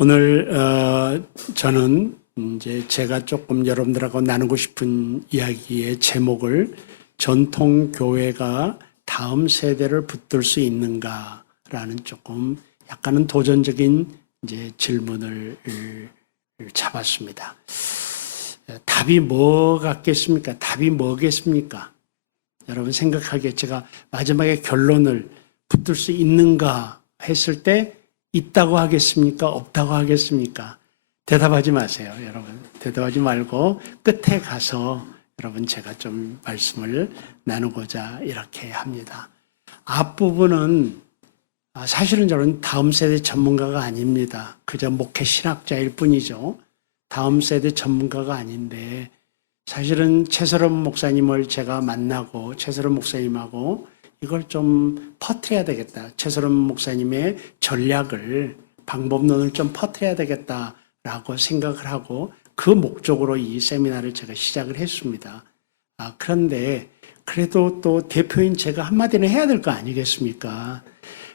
오늘 저는 이제 제가 조금 여러분들하고 나누고 싶은 이야기의 제목을 전통 교회가 다음 세대를 붙들 수 있는가라는 조금 약간은 도전적인 이제 질문을 잡았습니다. 답이 뭐 같겠습니까? 답이 뭐겠습니까? 여러분 생각하기에 제가 마지막에 결론을 붙들 수 있는가 했을 때 있다고 하겠습니까? 없다고 하겠습니까? 대답하지 마세요, 여러분. 대답하지 말고 끝에 가서 여러분 제가 좀 말씀을 나누고자 이렇게 합니다. 앞부분은 사실은 저는 다음 세대 전문가가 아닙니다. 그저 목회 신학자일 뿐이죠. 다음 세대 전문가가 아닌데 사실은 최서름 목사님을 제가 만나고 최서름 목사님하고 이걸 좀 퍼뜨려야 되겠다. 최서름 목사님의 전략을, 방법론을 좀 퍼뜨려야 되겠다라고 생각을 하고 그 목적으로 이 세미나를 제가 시작을 했습니다. 그런데 그래도 또 대표인 제가 한마디는 해야 될 거 아니겠습니까?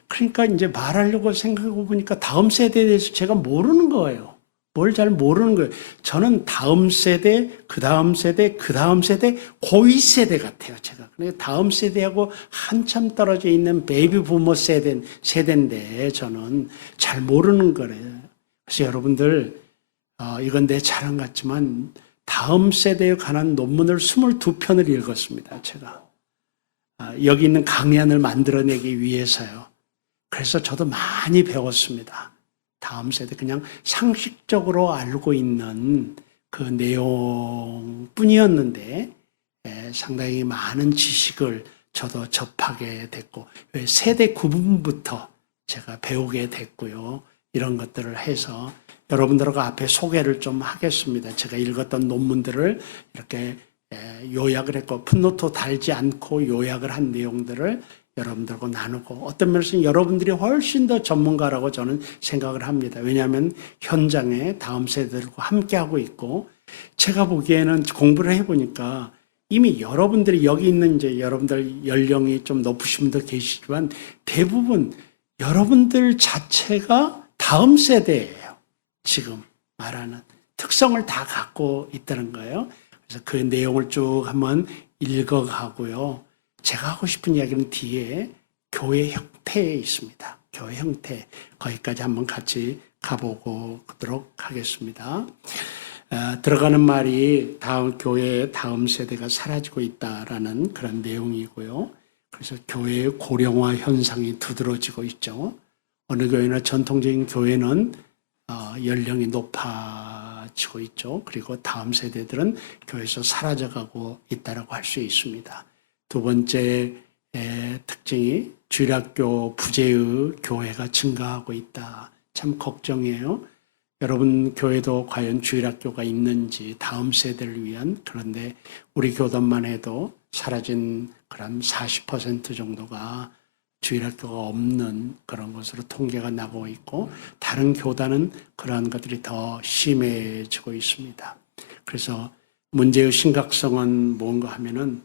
그러니까 이제 말하려고 생각해 보니까 다음 세대에 대해서 제가 모르는 거예요. 뭘 잘 모르는 거예요. 저는 다음 세대, 그 다음 세대, 그 다음 세대, 고위 세대 같아요, 제가. 그러니까 다음 세대하고 한참 떨어져 있는 베이비 부머 세대인데 저는 잘 모르는 거래요. 그래서 여러분들, 이건 내 자랑 같지만 다음 세대에 관한 논문을 22편을 읽었습니다, 제가. 여기 있는 강의안을 만들어내기 위해서요. 그래서 저도 많이 배웠습니다. 다음 세대 그냥 상식적으로 알고 있는 그 내용뿐이었는데 상당히 많은 지식을 저도 접하게 됐고 세대 구분부터 제가 배우게 됐고요. 이런 것들을 해서 여러분들하고 앞에 소개를 좀 하겠습니다. 제가 읽었던 논문들을 이렇게 요약을 했고 풋노트 달지 않고 요약을 한 내용들을 여러분들과 나누고 어떤 면에서는 여러분들이 훨씬 더 전문가라고 저는 생각을 합니다. 왜냐하면 현장에 다음 세대들과 함께하고 있고 제가 보기에는 공부를 해보니까 이미 여러분들이 여기 있는 이제 여러분들 연령이 좀 높으신 분도 계시지만 대부분 여러분들 자체가 다음 세대예요. 지금 말하는 특성을 다 갖고 있다는 거예요. 그래서 그 내용을 쭉 한번 읽어가고요. 제가 하고 싶은 이야기는 뒤에 교회 형태에 있습니다. 교회 형태. 거기까지 한번 같이 가보도록 하겠습니다. 들어가는 말이 교회의 다음 세대가 사라지고 있다라는 그런 내용이고요. 그래서 교회의 고령화 현상이 두드러지고 있죠. 어느 교회나 전통적인 교회는 연령이 높아지고 있죠. 그리고 다음 세대들은 교회에서 사라져가고 있다라고 할 수 있습니다. 두 번째 특징이 주일학교 부재의 교회가 증가하고 있다. 참 걱정이에요. 여러분 교회도 과연 주일학교가 있는지 다음 세대를 위한 그런데 우리 교단만 해도 사라진 그런 40% 정도가 주일학교가 없는 그런 것으로 통계가 나고 있고 다른 교단은 그러한 것들이 더 심해지고 있습니다. 그래서 문제의 심각성은 뭔가 하면은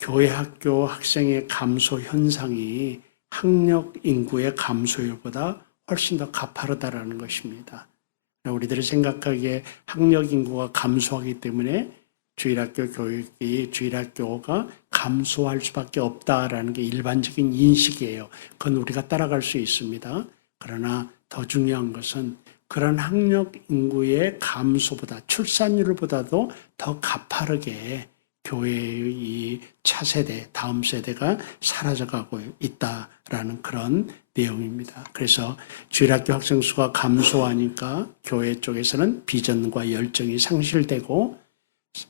교회 학교 학생의 감소 현상이 학력 인구의 감소율보다 훨씬 더 가파르다라는 것입니다. 우리들이 생각하기에 학력 인구가 감소하기 때문에 주일학교가 감소할 수밖에 없다라는 게 일반적인 인식이에요. 그건 우리가 따라갈 수 있습니다. 그러나 더 중요한 것은 그런 학력 인구의 감소보다 출산율보다도 더 가파르게 교회의 이 차세대, 다음 세대가 사라져가고 있다라는 그런 내용입니다. 그래서 주일학교 학생 수가 감소하니까 교회 쪽에서는 비전과 열정이 상실되고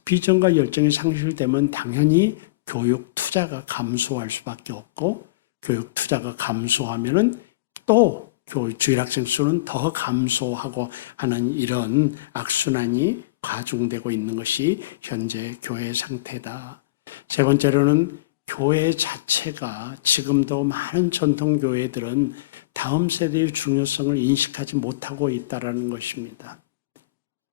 비전과 열정이 상실되면 당연히 교육 투자가 감소할 수밖에 없고 교육 투자가 감소하면은 또 주일학생 수는 더 감소하고 하는 이런 악순환이 가중되고 있는 것이 현재 교회 상태다. 세 번째로는 교회 자체가 지금도 많은 전통 교회들은 다음 세대의 중요성을 인식하지 못하고 있다는 것입니다.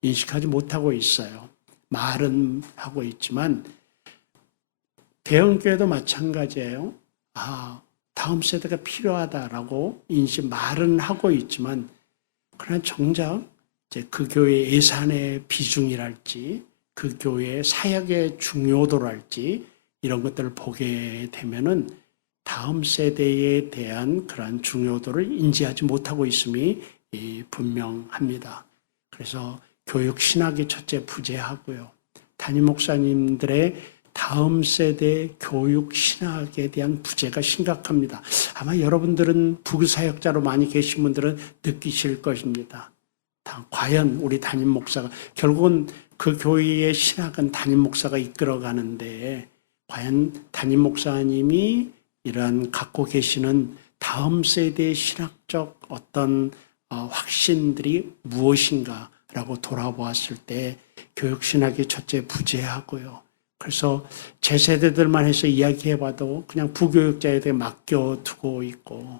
인식하지 못하고 있어요. 말은 하고 있지만 대형교회도 마찬가지예요. 다음 세대가 필요하다라고 말은 하고 있지만 그러나 정작 이제 그 교회 예산의 비중이랄지 그 교회의 사역의 중요도랄지 이런 것들을 보게 되면은 다음 세대에 대한 그러한 중요도를 인지하지 못하고 있음이 분명합니다. 그래서 교육 신학이 첫째 부재하고요. 담임 목사님들의 다음 세대 교육 신학에 대한 부재가 심각합니다. 아마 여러분들은 부교사역자로 많이 계신 분들은 느끼실 것입니다. 과연 우리 담임 목사가 결국은 그 교회의 신학은 담임 목사가 이끌어가는데 과연 담임 목사님이 이런 갖고 계시는 다음 세대의 신학적 어떤 확신들이 무엇인가라고 돌아보았을 때 교육신학이 첫째 부재하고요. 그래서 제 세대들만 해서 이야기해봐도 그냥 부교육자에게 맡겨두고 있고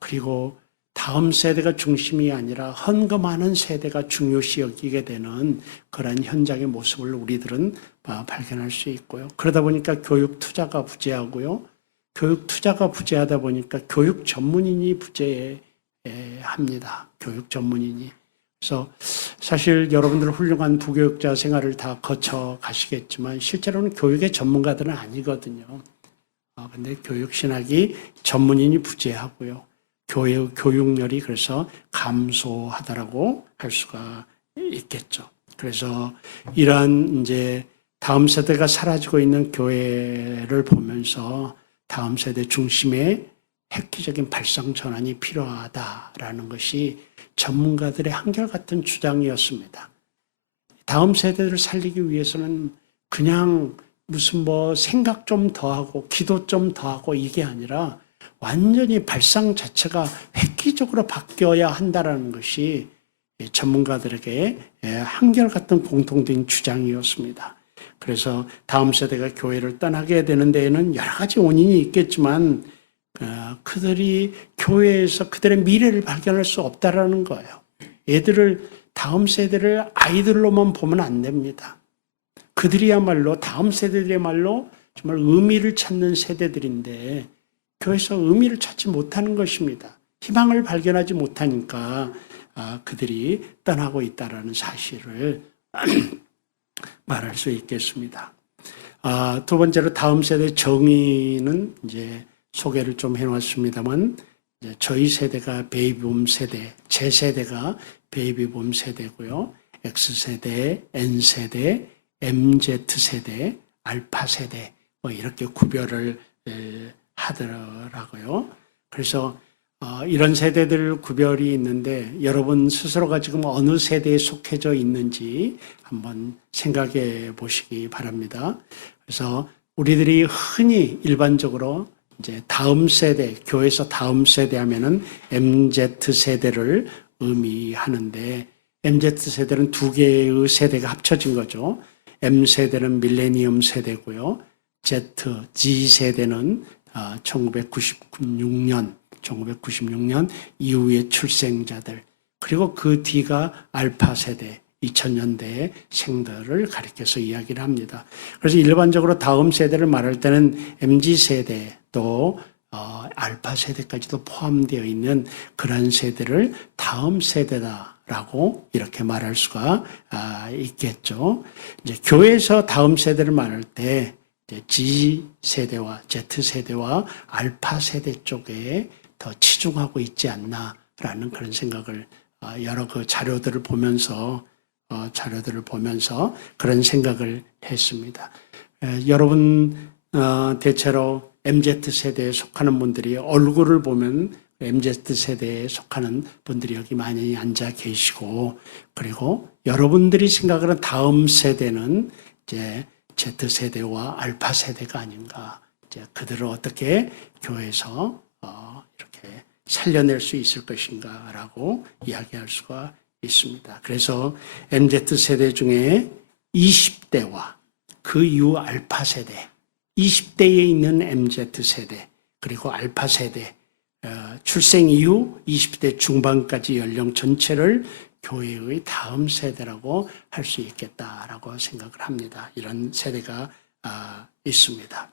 그리고 다음 세대가 중심이 아니라 헌금하는 세대가 중요시 여기게 되는 그런 현장의 모습을 우리들은 발견할 수 있고요. 그러다 보니까 교육 투자가 부재하고요. 교육 투자가 부재하다 보니까 교육 전문인이 부재합니다. 교육 전문인이. 그래서 사실 여러분들 훌륭한 부교육자 생활을 다 거쳐 가시겠지만 실제로는 교육의 전문가들은 아니거든요. 근데 교육신학이 전문인이 부재하고요. 교육열이 그래서 감소하다라고 할 수가 있겠죠. 그래서 이러한 이제 다음 세대가 사라지고 있는 교회를 보면서 다음 세대 중심의 획기적인 발상 전환이 필요하다라는 것이 전문가들의 한결같은 주장이었습니다. 다음 세대를 살리기 위해서는 그냥 무슨 생각 좀 더하고 기도 좀 더하고 이게 아니라 완전히 발상 자체가 획기적으로 바뀌어야 한다는 것이 전문가들에게 한결같은 공통된 주장이었습니다. 그래서 다음 세대가 교회를 떠나게 되는 데에는 여러 가지 원인이 있겠지만 그들이 교회에서 그들의 미래를 발견할 수 없다라는 거예요. 다음 세대를 아이들로만 보면 안 됩니다. 그들이야말로 다음 세대들이야말로 정말 의미를 찾는 세대들인데 교회에서 의미를 찾지 못하는 것입니다. 희망을 발견하지 못하니까 그들이 떠나고 있다라는 사실을 말할 수 있겠습니다. 두 번째로 다음 세대 정의는 이제 소개를 좀 해놨습니다만 저희 세대가 베이비붐 세대, 제 세대가 베이비붐 세대고요. X세대, N세대, MZ세대, 알파세대 이렇게 구별을 하더라고요. 그래서 이런 세대들 구별이 있는데 여러분 스스로가 지금 어느 세대에 속해져 있는지 한번 생각해 보시기 바랍니다. 그래서 우리들이 흔히 일반적으로 이제 다음 세대, 교회에서 다음 세대 하면은 MZ세대를 의미하는데 MZ세대는 두 개의 세대가 합쳐진 거죠. M세대는 밀레니엄 세대고요. G세대는 1996년 이후의 출생자들, 그리고 그 뒤가 알파 세대, 2000년대의 생들을 가리켜서 이야기를 합니다. 그래서 일반적으로 다음 세대를 말할 때는 MZ세대 또 알파 세대까지도 포함되어 있는 그런 세대를 다음 세대다라고 이렇게 말할 수가 있겠죠. 이제 교회에서 다음 세대를 말할 때 G 세대와 Z 세대와 알파 세대 쪽에 더 치중하고 있지 않나라는 그런 생각을 여러 그 자료들을 보면서 그런 생각을 했습니다. 여러분 대체로 MZ 세대에 속하는 분들이 얼굴을 보면 MZ 세대에 속하는 분들이 여기 많이 앉아 계시고, 그리고 여러분들이 생각하는 다음 세대는 이제 Z 세대와 알파 세대가 아닌가. 이제 그들을 어떻게 교회에서 이렇게 살려낼 수 있을 것인가라고 이야기할 수가 있습니다. 그래서 MZ 세대 중에 20대와 그 이후 알파 세대, 20대에 있는 MZ 세대, 그리고 알파 세대, 출생 이후 20대 중반까지 연령 전체를 교회의 다음 세대라고 할 수 있겠다라고 생각을 합니다. 이런 세대가 있습니다.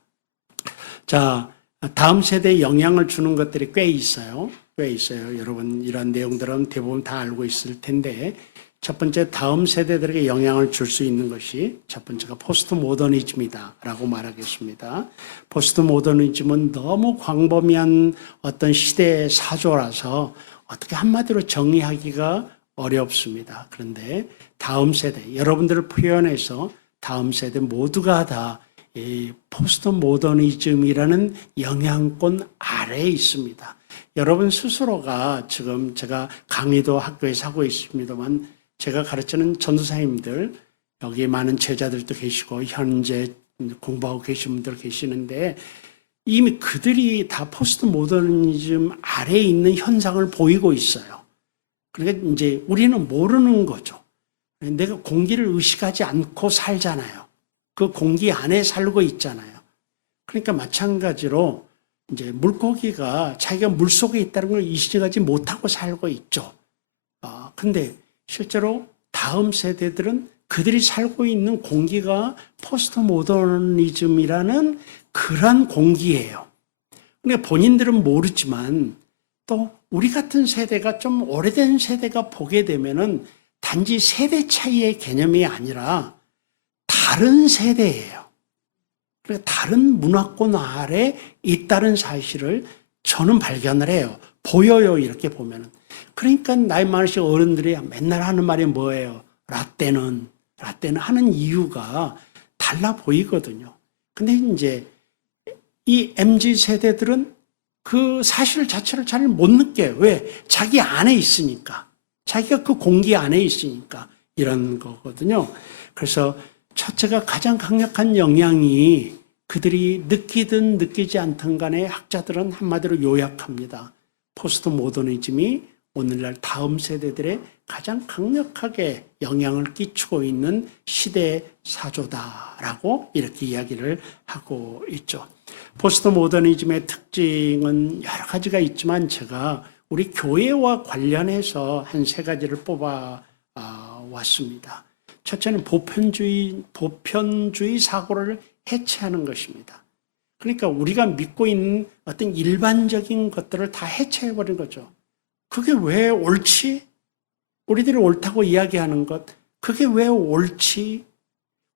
자, 다음 세대에 영향을 주는 것들이 꽤 있어요. 꽤 있어요. 여러분 이런 내용들은 대부분 다 알고 있을 텐데 첫 번째 다음 세대들에게 영향을 줄 수 있는 것이 첫 번째가 포스트 모더니즘이다라고 말하겠습니다. 포스트 모더니즘은 너무 광범위한 어떤 시대의 사조라서 어떻게 한마디로 정의하기가 어렵습니다. 그런데 다음 세대, 여러분들을 표현해서 다음 세대 모두가 다 이 포스트 모더니즘이라는 영향권 아래에 있습니다. 여러분 스스로가 지금 제가 강의도 학교에서 하고 있습니다만 제가 가르치는 전도사님들, 여기 많은 제자들도 계시고 현재 공부하고 계신 분들 계시는데 이미 그들이 다 포스트 모더니즘 아래에 있는 현상을 보이고 있어요. 그러니까 이제 우리는 모르는 거죠. 내가 공기를 의식하지 않고 살잖아요. 그 공기 안에 살고 있잖아요. 그러니까 마찬가지로 이제 물고기가 자기가 물 속에 있다는 걸 인식하지 못하고 살고 있죠. 근데 실제로 다음 세대들은 그들이 살고 있는 공기가 포스트 모더니즘이라는 그런 공기예요. 그러니까 본인들은 모르지만 또 우리 같은 세대가 좀 오래된 세대가 보게 되면은 단지 세대 차이의 개념이 아니라 다른 세대예요. 그러니까 다른 문화권 아래 있다는 사실을 저는 발견을 해요. 보여요, 이렇게 보면은. 그러니까 나이 많으신 어른들이 맨날 하는 말이 뭐예요? 라떼는 하는 이유가 달라 보이거든요. 근데 이제 이 MZ 세대들은 그 사실 자체를 잘 못 느껴요. 왜? 자기 안에 있으니까. 자기가 그 공기 안에 있으니까 이런 거거든요. 그래서 첫째가 가장 강력한 영향이 그들이 느끼든 느끼지 않든 간에 학자들은 한마디로 요약합니다. 포스트 모더니즘이 오늘날 다음 세대들의 가장 강력하게 영향을 끼치고 있는 시대 사조다라고 이렇게 이야기를 하고 있죠. 포스트 모더니즘의 특징은 여러 가지가 있지만 제가 우리 교회와 관련해서 한 세 가지를 뽑아 왔습니다. 첫째는 보편주의 사고를 해체하는 것입니다. 그러니까 우리가 믿고 있는 어떤 일반적인 것들을 다 해체해버린 거죠. 그게 왜 옳지? 우리들이 옳다고 이야기하는 것, 그게 왜 옳지?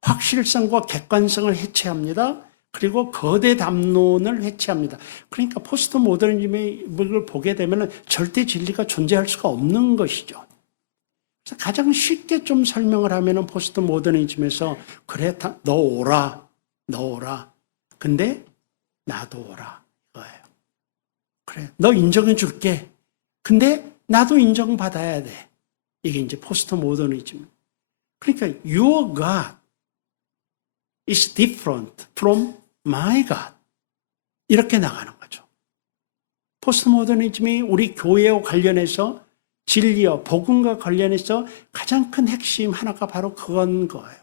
확실성과 객관성을 해체합니다. 그리고 거대 담론을 해체합니다. 그러니까 포스트 모더니즘을 보게 되면 절대 진리가 존재할 수가 없는 것이죠. 그래서 가장 쉽게 좀 설명을 하면 포스트 모더니즘에서 그래, 너 오라. 근데 나도 오라. 이거예요. 그래, 너 인정해 줄게. 근데 나도 인정받아야 돼. 이게 이제 포스트 모더니즘. 그러니까 your God is different from my God. 이렇게 나가는 거죠. 포스트 모더니즘이 우리 교회와 관련해서 진리와 복음과 관련해서 가장 큰 핵심 하나가 바로 그건 거예요.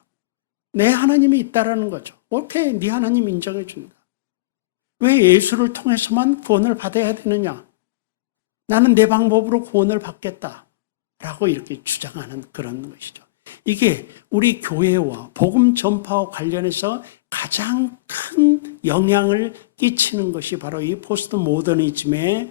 내 하나님이 있다라는 거죠. 오케이, 네 하나님 인정해 준다. 왜 예수를 통해서만 구원을 받아야 되느냐? 나는 내 방법으로 구원을 받겠다. 라고 이렇게 주장하는 그런 것이죠. 이게 우리 교회와 복음 전파와 관련해서 가장 큰 영향을 끼치는 것이 바로 이 포스트 모더니즘의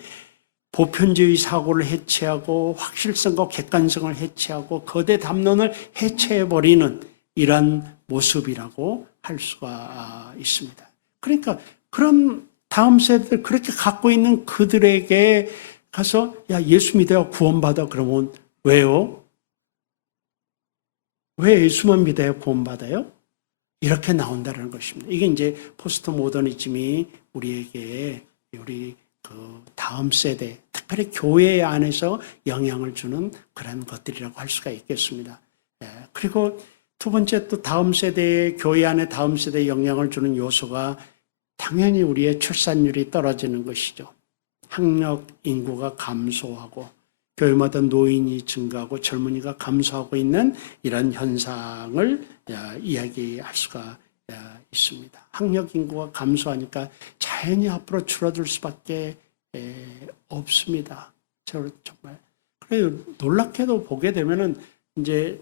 보편주의 사고를 해체하고 확실성과 객관성을 해체하고 거대 담론을 해체해버리는 이런 모습이라고 할 수가 있습니다. 그러니까 그런 다음 세대들 그렇게 갖고 있는 그들에게 가서 야 예수 믿어야 구원받아 그러면 왜요? 왜 예수만 믿어야 구원받아요? 이렇게 나온다는 것입니다. 이게 이제 포스트 모더니즘이 우리에게 우리 그 다음 세대, 특별히 교회 안에서 영향을 주는 그런 것들이라고 할 수가 있겠습니다. 그리고 두 번째 또 다음 세대의 교회 안에 다음 세대에 영향을 주는 요소가 당연히 우리의 출산율이 떨어지는 것이죠. 학력 인구가 감소하고 교회마다 노인이 증가하고 젊은이가 감소하고 있는 이런 현상을 이야기할 수가 있습니다. 학력 인구가 감소하니까 자연히 앞으로 줄어들 수밖에 없습니다. 정말. 그래요. 놀랍게도 보게 되면은 이제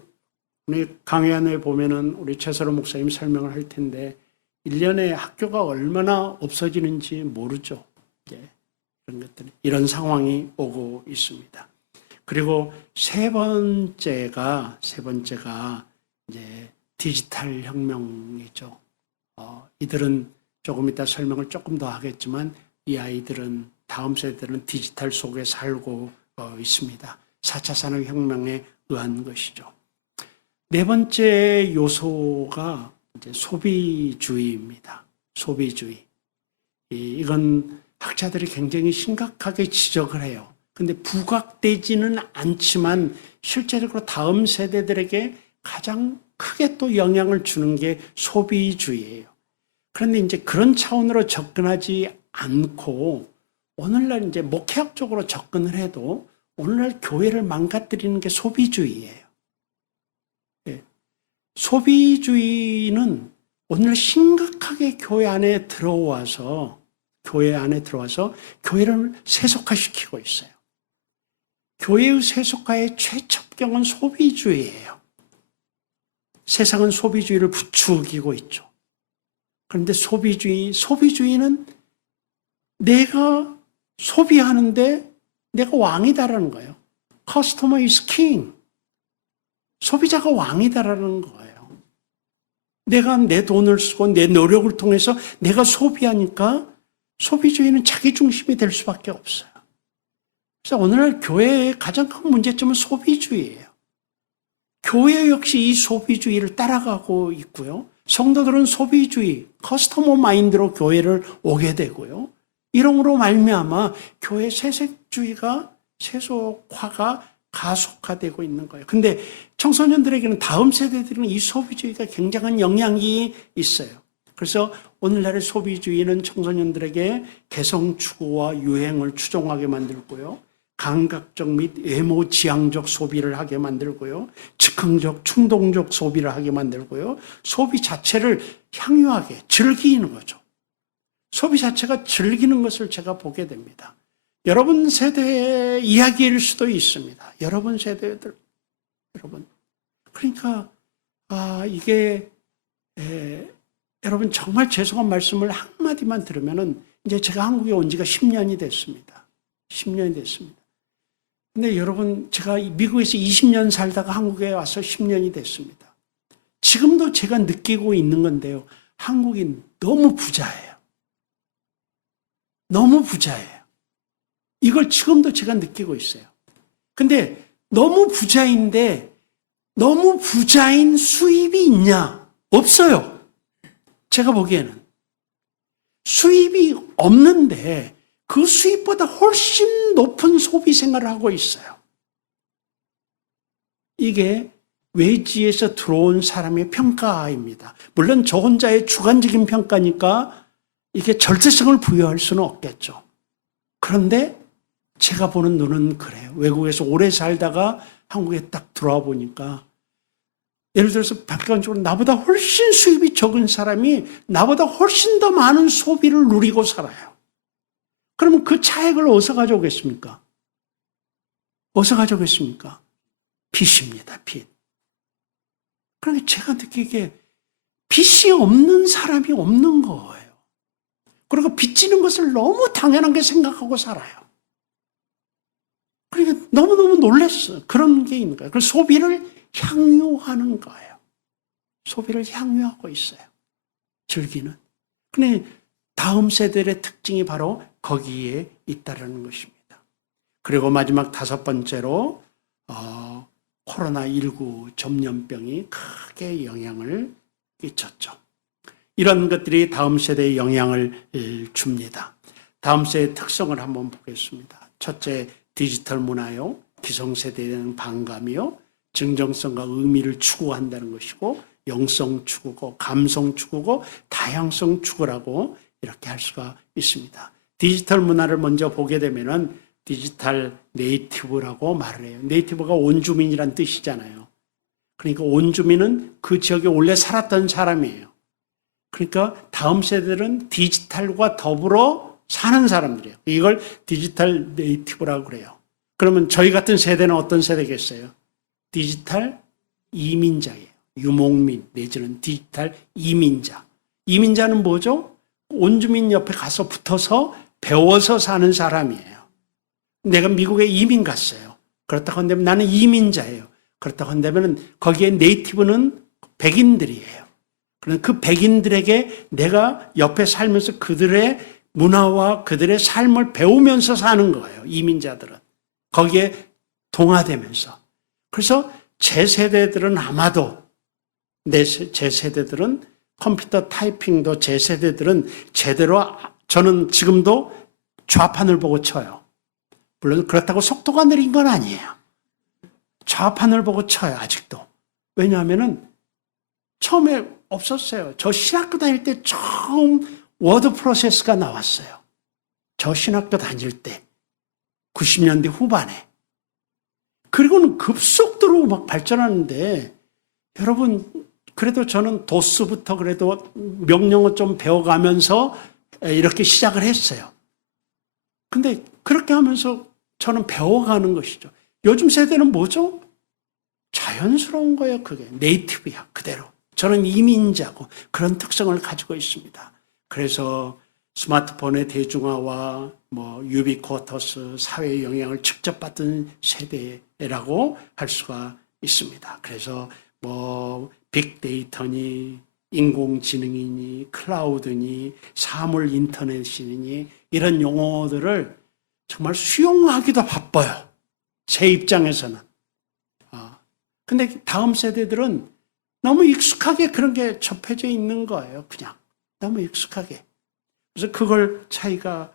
우리 강연에 보면은 우리 최서로 목사님 설명을 할 텐데 1년에 학교가 얼마나 없어지는지 모르죠. 그런 것들, 이런 상황이 오고 있습니다. 그리고 세 번째가 이제 디지털 혁명이죠. 이들은 조금 이따 설명을 조금 더 하겠지만 이 아이들은 다음 세대들은 디지털 속에 살고 있습니다. 4차 산업혁명에 의한 것이죠. 네 번째 요소가 이제 소비주의입니다. 소비주의. 이건 학자들이 굉장히 심각하게 지적을 해요. 근데 부각되지는 않지만 실제적으로 다음 세대들에게 가장 크게 또 영향을 주는 게 소비주의예요. 그런데 이제 그런 차원으로 접근하지 않고 오늘날 이제 목회학적으로 접근을 해도 오늘날 교회를 망가뜨리는 게 소비주의예요. 소비주의는 오늘 심각하게 교회 안에 들어와서 교회를 세속화시키고 있어요. 교회의 세속화의 최첩경은 소비주의예요. 세상은 소비주의를 부추기고 있죠. 그런데 소비주의는 내가 소비하는데 내가 왕이다라는 거예요. Customer is king. 소비자가 왕이다라는 거예요. 내가 내 돈을 쓰고 내 노력을 통해서 내가 소비하니까 소비주의는 자기 중심이 될 수밖에 없어요. 그래서 오늘날 교회의 가장 큰 문제점은 소비주의예요. 교회 역시 이 소비주의를 따라가고 있고요. 성도들은 소비주의, 커스터머 마인드로 교회를 오게 되고요. 이러므로 말미암아 교회 세속화가 가속화되고 있는 거예요. 근데 청소년들에게는 다음 세대들은 이 소비주의가 굉장한 영향이 있어요. 그래서 오늘날의 소비주의는 청소년들에게 개성 추구와 유행을 추종하게 만들고요. 감각적 및 외모 지향적 소비를 하게 만들고요. 즉흥적, 충동적 소비를 하게 만들고요. 소비 자체를 향유하게 즐기는 거죠. 소비 자체가 즐기는 것을 제가 보게 됩니다. 여러분 세대의 이야기일 수도 있습니다. 여러분 세대들, 여러분. 그러니까 이게 여러분 정말 죄송한 말씀을 한마디만 들으면은 이제 제가 한국에 온 지가 10년이 됐습니다. 10년이 됐습니다. 근데 여러분 제가 미국에서 20년 살다가 한국에 와서 10년이 됐습니다. 지금도 제가 느끼고 있는 건데요. 한국이 너무 부자예요. 너무 부자예요. 이걸 지금도 제가 느끼고 있어요. 근데 너무 부자인데 너무 부자인 수입이 있냐? 없어요. 제가 보기에는. 수입이 없는데 그 수입보다 훨씬 높은 소비 생활을 하고 있어요. 이게 외지에서 들어온 사람의 평가입니다. 물론 저 혼자의 주관적인 평가니까 이게 절대성을 부여할 수는 없겠죠. 그런데 제가 보는 눈은 그래요. 외국에서 오래 살다가 한국에 딱 들어와 보니까 예를 들어서 객관적으로 나보다 훨씬 수입이 적은 사람이 나보다 훨씬 더 많은 소비를 누리고 살아요. 그러면 그 차액을 어디서 가져오겠습니까? 어디서 가져오겠습니까? 빚입니다, 빚. 그러니까 제가 느끼기에 빚이 없는 사람이 없는 거예요. 그리고 빚지는 것을 너무 당연하게 생각하고 살아요. 그러니까 너무너무 놀랐어요. 그런 게 있는 거예요. 그래서 소비를 향유하는 거예요. 소비를 향유하고 있어요. 즐기는. 근데 다음 세대의 특징이 바로 거기에 있다는 것입니다. 그리고 마지막 다섯 번째로 코로나19 전염병이 크게 영향을 끼쳤죠. 이런 것들이 다음 세대에 영향을 줍니다. 다음 세대의 특성을 한번 보겠습니다. 첫째, 디지털 문화요. 기성세대에는 반감이요. 증정성과 의미를 추구한다는 것이고 영성 추구고 감성 추구고 다양성 추구라고 이렇게 할 수가 있습니다. 디지털 문화를 먼저 보게 되면은 디지털 네이티브라고 말을 해요. 네이티브가 온주민이란 뜻이잖아요. 그러니까 온주민은 그 지역에 원래 살았던 사람이에요. 그러니까 다음 세대들은 디지털과 더불어 사는 사람들이에요. 이걸 디지털 네이티브라고 그래요. 그러면 저희 같은 세대는 어떤 세대겠어요? 디지털 이민자예요. 유목민 내지는 디지털 이민자. 이민자는 뭐죠? 온주민 옆에 가서 붙어서 배워서 사는 사람이에요. 내가 미국에 이민 갔어요. 그렇다고 한다면 나는 이민자예요. 그렇다고 한다면 거기에 네이티브는 백인들이에요. 그런데 그 백인들에게 내가 옆에 살면서 그들의 문화와 그들의 삶을 배우면서 사는 거예요. 이민자들은. 거기에 동화되면서. 그래서 제 세대들은 아마도 제 세대들은 컴퓨터 타이핑도 제 세대들은 제대로 저는 지금도 좌판을 보고 쳐요. 물론 그렇다고 속도가 느린 건 아니에요. 좌판을 보고 쳐요. 아직도. 왜냐하면은 처음에 없었어요. 저 신학교 다닐 때 처음 워드 프로세스가 나왔어요. 저 신학교 다닐 때 90년대 후반에. 그리고는 급속도로 막 발전하는데 여러분 그래도 저는 도스부터 그래도 명령어 좀 배워가면서 이렇게 시작을 했어요. 근데 그렇게 하면서 저는 배워가는 것이죠. 요즘 세대는 뭐죠? 자연스러운 거예요, 그게. 네이티브야, 그대로. 저는 이민자고 그런 특성을 가지고 있습니다. 그래서 스마트폰의 대중화와 유비쿼터스 사회의 영향을 직접 받은 세대라고 할 수가 있습니다. 그래서 빅데이터니 인공지능이니 클라우드니 사물 인터넷이니 이런 용어들을 정말 수용하기도 바빠요. 제 입장에서는. 근데 다음 세대들은 너무 익숙하게 그런 게 접해져 있는 거예요. 그냥 너무 익숙하게. 그래서 그걸 차이가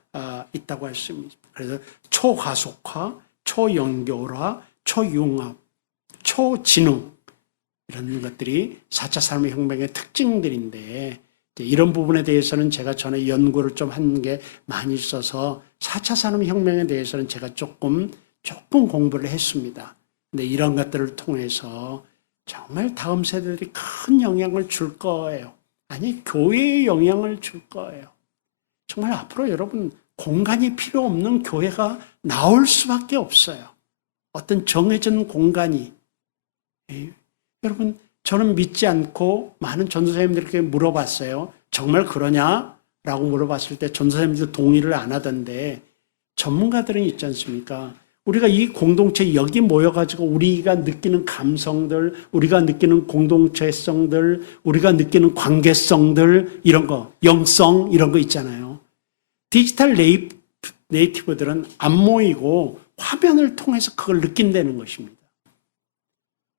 있다고 할 수 있습니다. 그래서 초가속화, 초연결화, 초융합, 초지능 이런 것들이 4차 산업혁명의 특징들인데 이런 부분에 대해서는 제가 전에 연구를 좀 한 게 많이 있어서 4차 산업혁명에 대해서는 제가 조금 공부를 했습니다. 근데 이런 것들을 통해서 정말 다음 세대들이 큰 영향을 줄 거예요. 아니, 교회에 영향을 줄 거예요. 정말 앞으로 여러분 공간이 필요 없는 교회가 나올 수밖에 없어요. 어떤 정해진 공간이. 여러분 저는 믿지 않고 많은 전도사님들에게 물어봤어요. 정말 그러냐? 라고 물어봤을 때 전도사님들도 동의를 안 하던데 전문가들은 있지 않습니까? 우리가 이 공동체 여기 모여가지고 우리가 느끼는 감성들, 우리가 느끼는 공동체성들, 우리가 느끼는 관계성들 이런 거, 영성 이런 거 있잖아요. 디지털 네이티브들은 안 모이고 화면을 통해서 그걸 느낀다는 것입니다.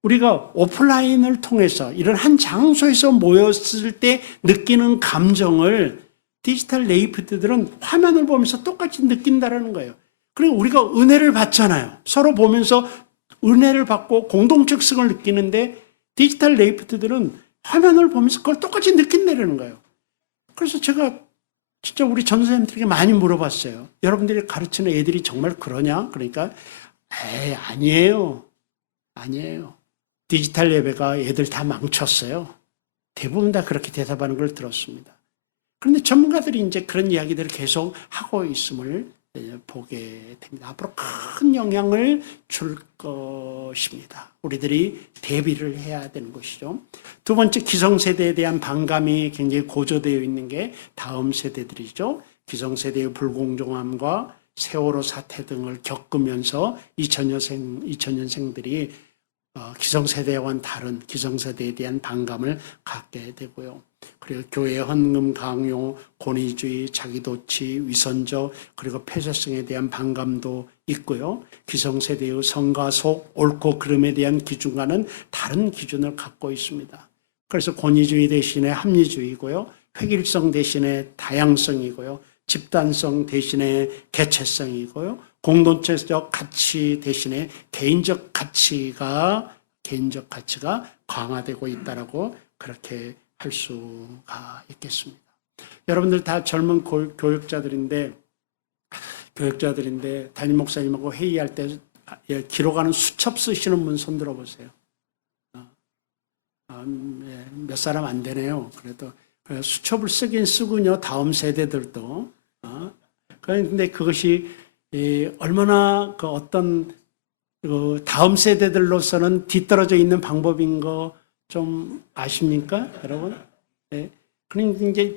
우리가 오프라인을 통해서 이런 한 장소에서 모였을 때 느끼는 감정을 디지털 네이티브들은 화면을 보면서 똑같이 느낀다는 거예요. 그리고 우리가 은혜를 받잖아요. 서로 보면서 은혜를 받고 공동체성을 느끼는데 디지털 네이티브들은 화면을 보면서 그걸 똑같이 느낀다는 거예요. 그래서 제가 진짜 우리 전도사님들에게 많이 물어봤어요. 여러분들이 가르치는 애들이 정말 그러냐? 그러니까 아니에요. 아니에요. 디지털 예배가 애들 다 망쳤어요. 대부분 다 그렇게 대답하는 걸 들었습니다. 그런데 전문가들이 이제 그런 이야기들을 계속 하고 있음을 보게 됩니다. 앞으로 큰 영향을 줄 것입니다. 우리들이 대비를 해야 되는 것이죠. 두 번째, 기성세대에 대한 반감이 굉장히 고조되어 있는 게 다음 세대들이죠. 기성세대의 불공정함과 세월호 사태 등을 겪으면서 2000년생들이 기성세대와는 다른 기성세대에 대한 반감을 갖게 되고요. 그리고 교회의 헌금 강요, 권위주의, 자기도취, 위선적, 그리고 폐쇄성에 대한 반감도 있고요. 기성세대의 성가속, 옳고 그름에 대한 기준과는 다른 기준을 갖고 있습니다. 그래서 권위주의 대신에 합리주의고요. 획일성 대신에 다양성이고요. 집단성 대신에 개체성이고요. 공동체적 가치 대신에 개인적 가치가 강화되고 있다라고 그렇게 할 수가 있겠습니다. 여러분들 다 젊은 교육자들인데 담임 목사님하고 회의할 때 기록하는 수첩 쓰시는 분 손 들어보세요. 몇 사람 안 되네요. 그래도 수첩을 쓰긴 쓰군요. 다음 세대들도. 그런데 그것이 얼마나 그 어떤 다음 세대들로서는 뒤떨어져 있는 방법인 거 좀 아십니까, 여러분? 네. 그러니까 이제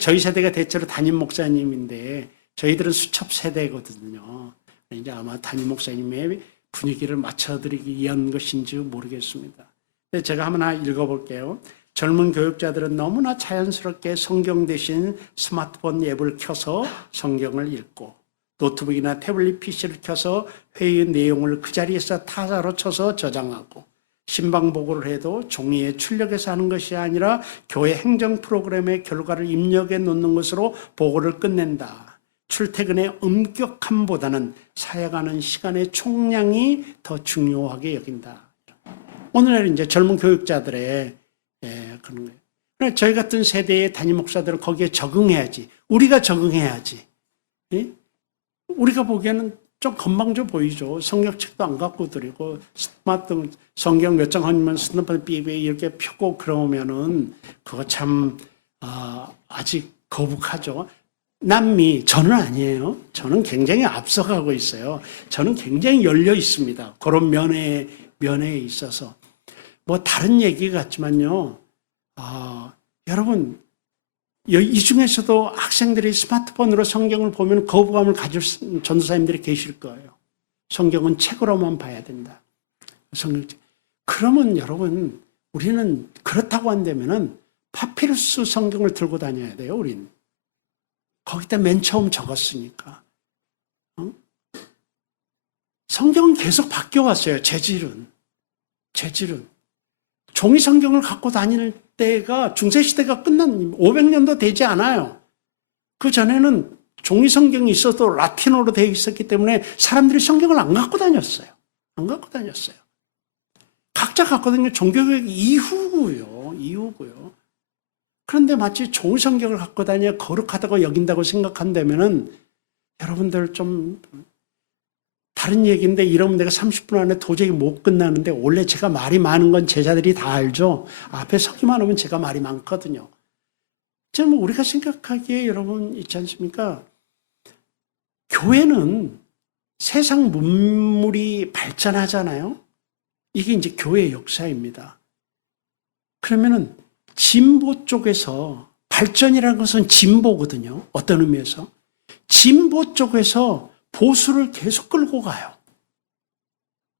저희 세대가 대체로 담임 목사님인데 저희들은 수첩 세대거든요. 이제 아마 담임 목사님의 분위기를 맞춰드리기 위한 것인지 모르겠습니다. 근데 제가 하나 읽어볼게요. 젊은 교육자들은 너무나 자연스럽게 성경 대신 스마트폰 앱을 켜서 성경을 읽고 노트북이나 태블릿 PC를 켜서 회의 내용을 그 자리에서 타자로 쳐서 저장하고 신방 보고를 해도 종이에 출력해서 하는 것이 아니라 교회 행정 프로그램의 결과를 입력해 놓는 것으로 보고를 끝낸다. 출퇴근의 엄격함보다는 사역하는 시간의 총량이 더 중요하게 여긴다. 오늘날 이제 젊은 교육자들의 그런 거예요. 그러나 저희 같은 세대의 담임 목사들은 거기에 적응해야지. 우리가 적응해야지. 예? 우리가 보기에는 좀 건방져 보이죠. 성경책도 안 갖고 드리고 스마트 성경 몇 장 하면 스마트폰 삐삐 이렇게 펴고 그러면은 그거 참 아직 거북하죠. 남미 저는 아니에요. 저는 굉장히 앞서가고 있어요. 저는 굉장히 열려 있습니다. 그런 면에 있어서 뭐 다른 얘기 같지만요. 여러분 이 중에서도 학생들이 스마트폰으로 성경을 보면 거부감을 가질 전도사님들이 계실 거예요. 성경은 책으로만 봐야 된다. 성경책. 그러면 여러분 우리는 그렇다고 한다면은 파피루스 성경을 들고 다녀야 돼요. 우리는. 거기다 맨 처음 적었으니까. 성경은 계속 바뀌어왔어요. 재질은. 종이 성경을 갖고 다닐 때가 중세시대가 끝난 500년도 되지 않아요. 그 전에는 종이 성경이 있어도 라틴어로 되어 있었기 때문에 사람들이 성경을 안 갖고 다녔어요. 각자 갖고 다니는 종교교육 이후고요. 그런데 마치 종이 성경을 갖고 다녀 거룩하다고 여긴다고 생각한다면은 여러분들 좀 다른 얘기인데 이러면 내가 30분 안에 도저히 못 끝나는데 원래 제가 말이 많은 건 제자들이 다 알죠. 앞에 서기만 하면 제가 말이 많거든요. 지금 우리가 생각하기에 여러분 있지 않습니까? 교회는 세상 문물이 발전하잖아요. 이게 이제 교회의 역사입니다. 그러면은 진보 쪽에서 발전이라는 것은 진보거든요. 어떤 의미에서? 진보 쪽에서 보수를 계속 끌고 가요.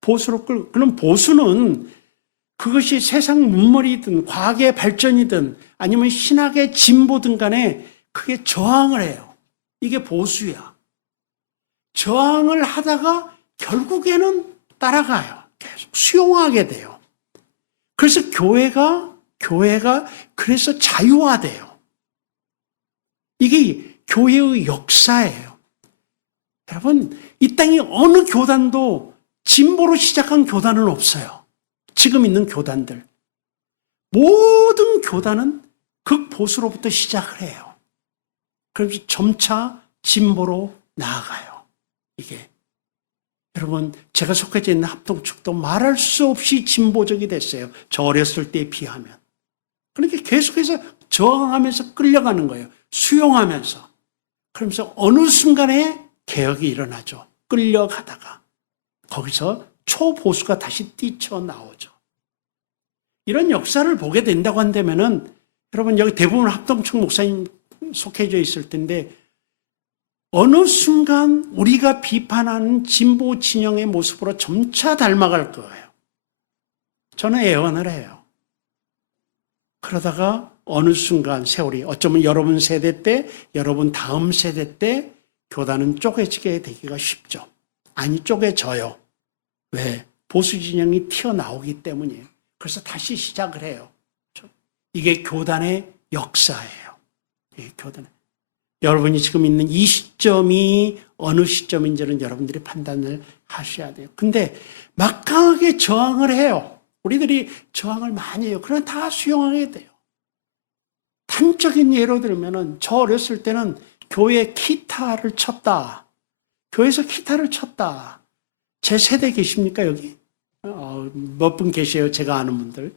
그럼 보수는 그것이 세상 문물이든 과학의 발전이든 아니면 신학의 진보든 간에 그게 저항을 해요. 이게 보수야. 저항을 하다가 결국에는 따라가요. 계속 수용하게 돼요. 그래서 교회가 그래서 자유화돼요. 이게 교회의 역사예요. 여러분, 이 땅에 어느 교단도 진보로 시작한 교단은 없어요. 지금 있는 교단들. 모든 교단은 극보수로부터 시작을 해요. 그러면서 점차 진보로 나아가요. 이게. 여러분, 제가 속해져 있는 합동측도 말할 수 없이 진보적이 됐어요. 저 어렸을 때에 비하면. 그러니까 계속해서 저항하면서 끌려가는 거예요. 수용하면서. 그러면서 어느 순간에 개혁이 일어나죠. 끌려가다가. 거기서 초보수가 다시 뛰쳐나오죠. 이런 역사를 보게 된다고 한다면은 여러분 여기 대부분 합동측 목사님 속해져 있을 텐데 어느 순간 우리가 비판하는 진보 진영의 모습으로 점차 닮아갈 거예요. 저는 예언을 해요. 그러다가 어느 순간 세월이 어쩌면 여러분 세대 때, 여러분 다음 세대 때 교단은 쪼개지게 되기가 쉽죠. 아니 쪼개져요. 왜? 보수 진영이 튀어나오기 때문이에요. 그래서 다시 시작을 해요. 이게 교단의 역사예요. 이게 교단의. 여러분이 지금 있는 이 시점이 어느 시점인지는 여러분들이 판단을 하셔야 돼요. 근데 막강하게 저항을 해요. 우리들이 저항을 많이 해요. 그러나 다 수용하게 돼요. 단적인 예로 들면은 저 어렸을 때는 교회 기타를 쳤다. 교회에서 기타를 쳤다. 제 세대 계십니까 여기? 몇 분 계세요? 제가 아는 분들.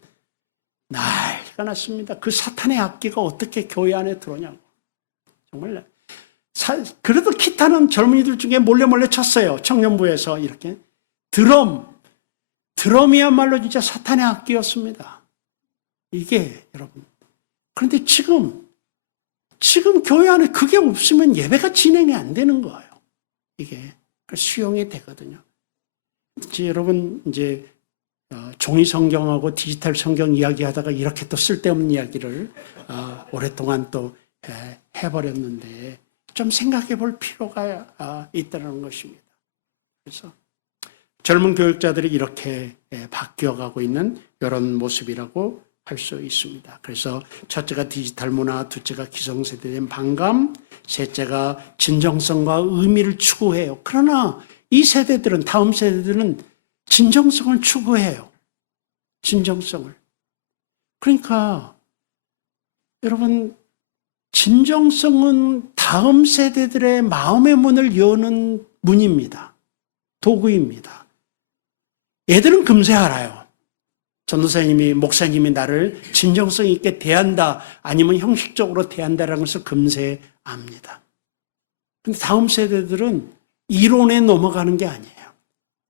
난리가 났습니다. 그 사탄의 악기가 어떻게 교회 안에 들어오냐고. 정말. 그래도 기타는 젊은이들 중에 몰래 쳤어요. 청년부에서 이렇게. 드럼이야말로 진짜 사탄의 악기였습니다. 이게 여러분. 그런데 지금 지금 교회 안에 그게 없으면 예배가 진행이 안 되는 거예요. 이게 수용이 되거든요. 이제 여러분 이제 종이 성경하고 디지털 성경 이야기하다가 이렇게 또 쓸데없는 이야기를 오랫동안 또 해버렸는데 좀 생각해 볼 필요가 있다는 것입니다. 그래서 젊은 교육자들이 이렇게 바뀌어가고 있는 이런 모습이라고 할 수 있습니다. 그래서 첫째가 디지털 문화, 둘째가 기성세대에 대한 반감, 셋째가 진정성과 의미를 추구해요. 그러나 이 세대들은, 다음 세대들은 진정성을 추구해요. 진정성을. 그러니까 여러분, 진정성은 다음 세대들의 마음의 문을 여는 문입니다. 도구입니다. 애들은 금세 알아요. 전도사님이, 목사님이 나를 진정성 있게 대한다, 아니면 형식적으로 대한다라는 것을 금세 압니다. 근데 다음 세대들은 이론에 넘어가는 게 아니에요.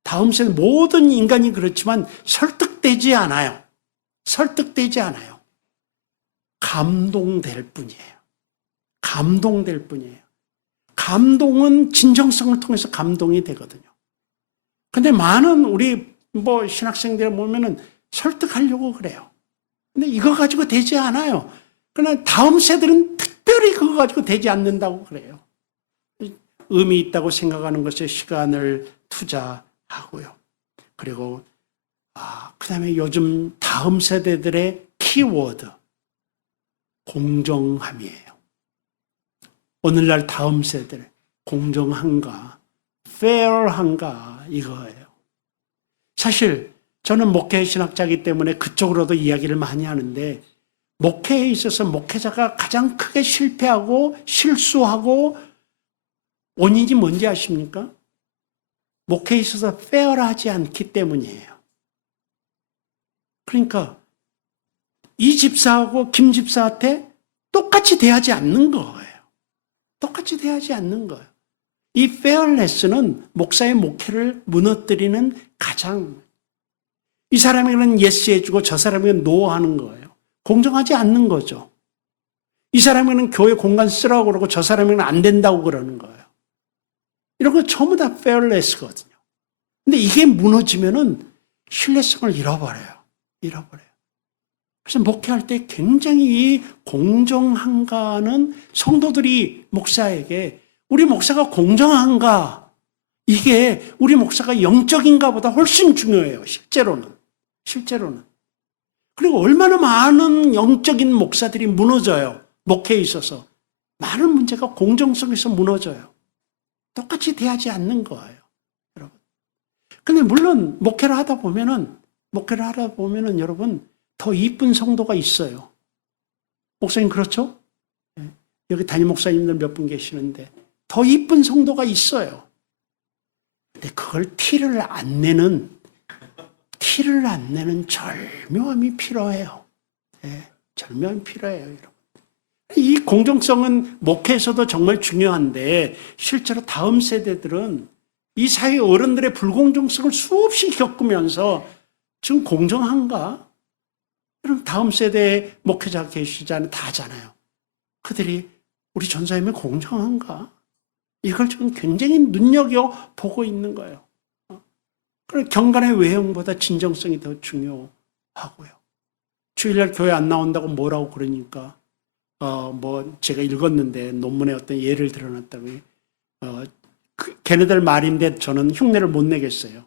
다음 세대 모든 인간이 그렇지만 설득되지 않아요. 설득되지 않아요. 감동될 뿐이에요. 감동될 뿐이에요. 감동은 진정성을 통해서 감동이 되거든요. 근데 많은 우리 신학생들 보면은 설득하려고 그래요. 근데 이거 가지고 되지 않아요. 그러나 다음 세대는 특별히 그거 가지고 되지 않는다고 그래요. 의미 있다고 생각하는 것에 시간을 투자하고요. 그리고 그다음에 요즘 다음 세대들의 키워드 공정함이에요. 오늘날 다음 세대들 공정한가, fair한가 이거예요. 사실 저는 목회 신학자이기 때문에 그쪽으로도 이야기를 많이 하는데, 목회에 있어서 목회자가 가장 크게 실패하고 실수하고 원인이 뭔지 아십니까? 목회에 있어서 페어하지 않기 때문이에요. 그러니까 이 집사하고 김 집사한테 똑같이 대하지 않는 거예요. 똑같이 대하지 않는 거예요. 이 페어네스는 목사의 목회를 무너뜨리는 가장, 이 사람에게는 예스 해주고 저 사람에게는 노 하는 거예요. 공정하지 않는 거죠. 이 사람에게는 교회 공간 쓰라고 그러고 저 사람에게는 안 된다고 그러는 거예요. 이런 거 전부 다 페어레스거든요. 근데 이게 무너지면은 신뢰성을 잃어버려요. 잃어버려요. 그래서 목회할 때 굉장히 이 공정한가는 성도들이 목사에게 우리 목사가 공정한가, 이게 우리 목사가 영적인가 보다 훨씬 중요해요. 실제로는. 그리고 얼마나 많은 영적인 목사들이 무너져요. 목회에 있어서. 많은 문제가 공정성에서 무너져요. 똑같이 대하지 않는 거예요. 여러분. 근데 물론 목회를 하다 보면은 여러분 더 이쁜 성도가 있어요. 목사님 그렇죠? 여기 담임 목사님들 몇 분 계시는데 더 이쁜 성도가 있어요. 근데 그걸 티를 안 내는 절묘함이 필요해요. 절묘함이 필요해요, 여러분. 이 공정성은 목회에서도 정말 중요한데 실제로 다음 세대들은 이 사회 어른들의 불공정성을 수없이 겪으면서 지금 공정한가? 여러분 다음 세대의 목회자 계시잖아요. 다잖아요. 그들이 우리 전사님이 공정한가? 이걸 지금 굉장히 눈여겨보고 있는 거예요. 그리고 경건의 외형보다 진정성이 더 중요하고요. 주일날 교회 안 나온다고 뭐라고 그러니까 제가 읽었는데 논문에 어떤 예를 들어놨다고 걔네들 말인데 저는 흉내를 못 내겠어요.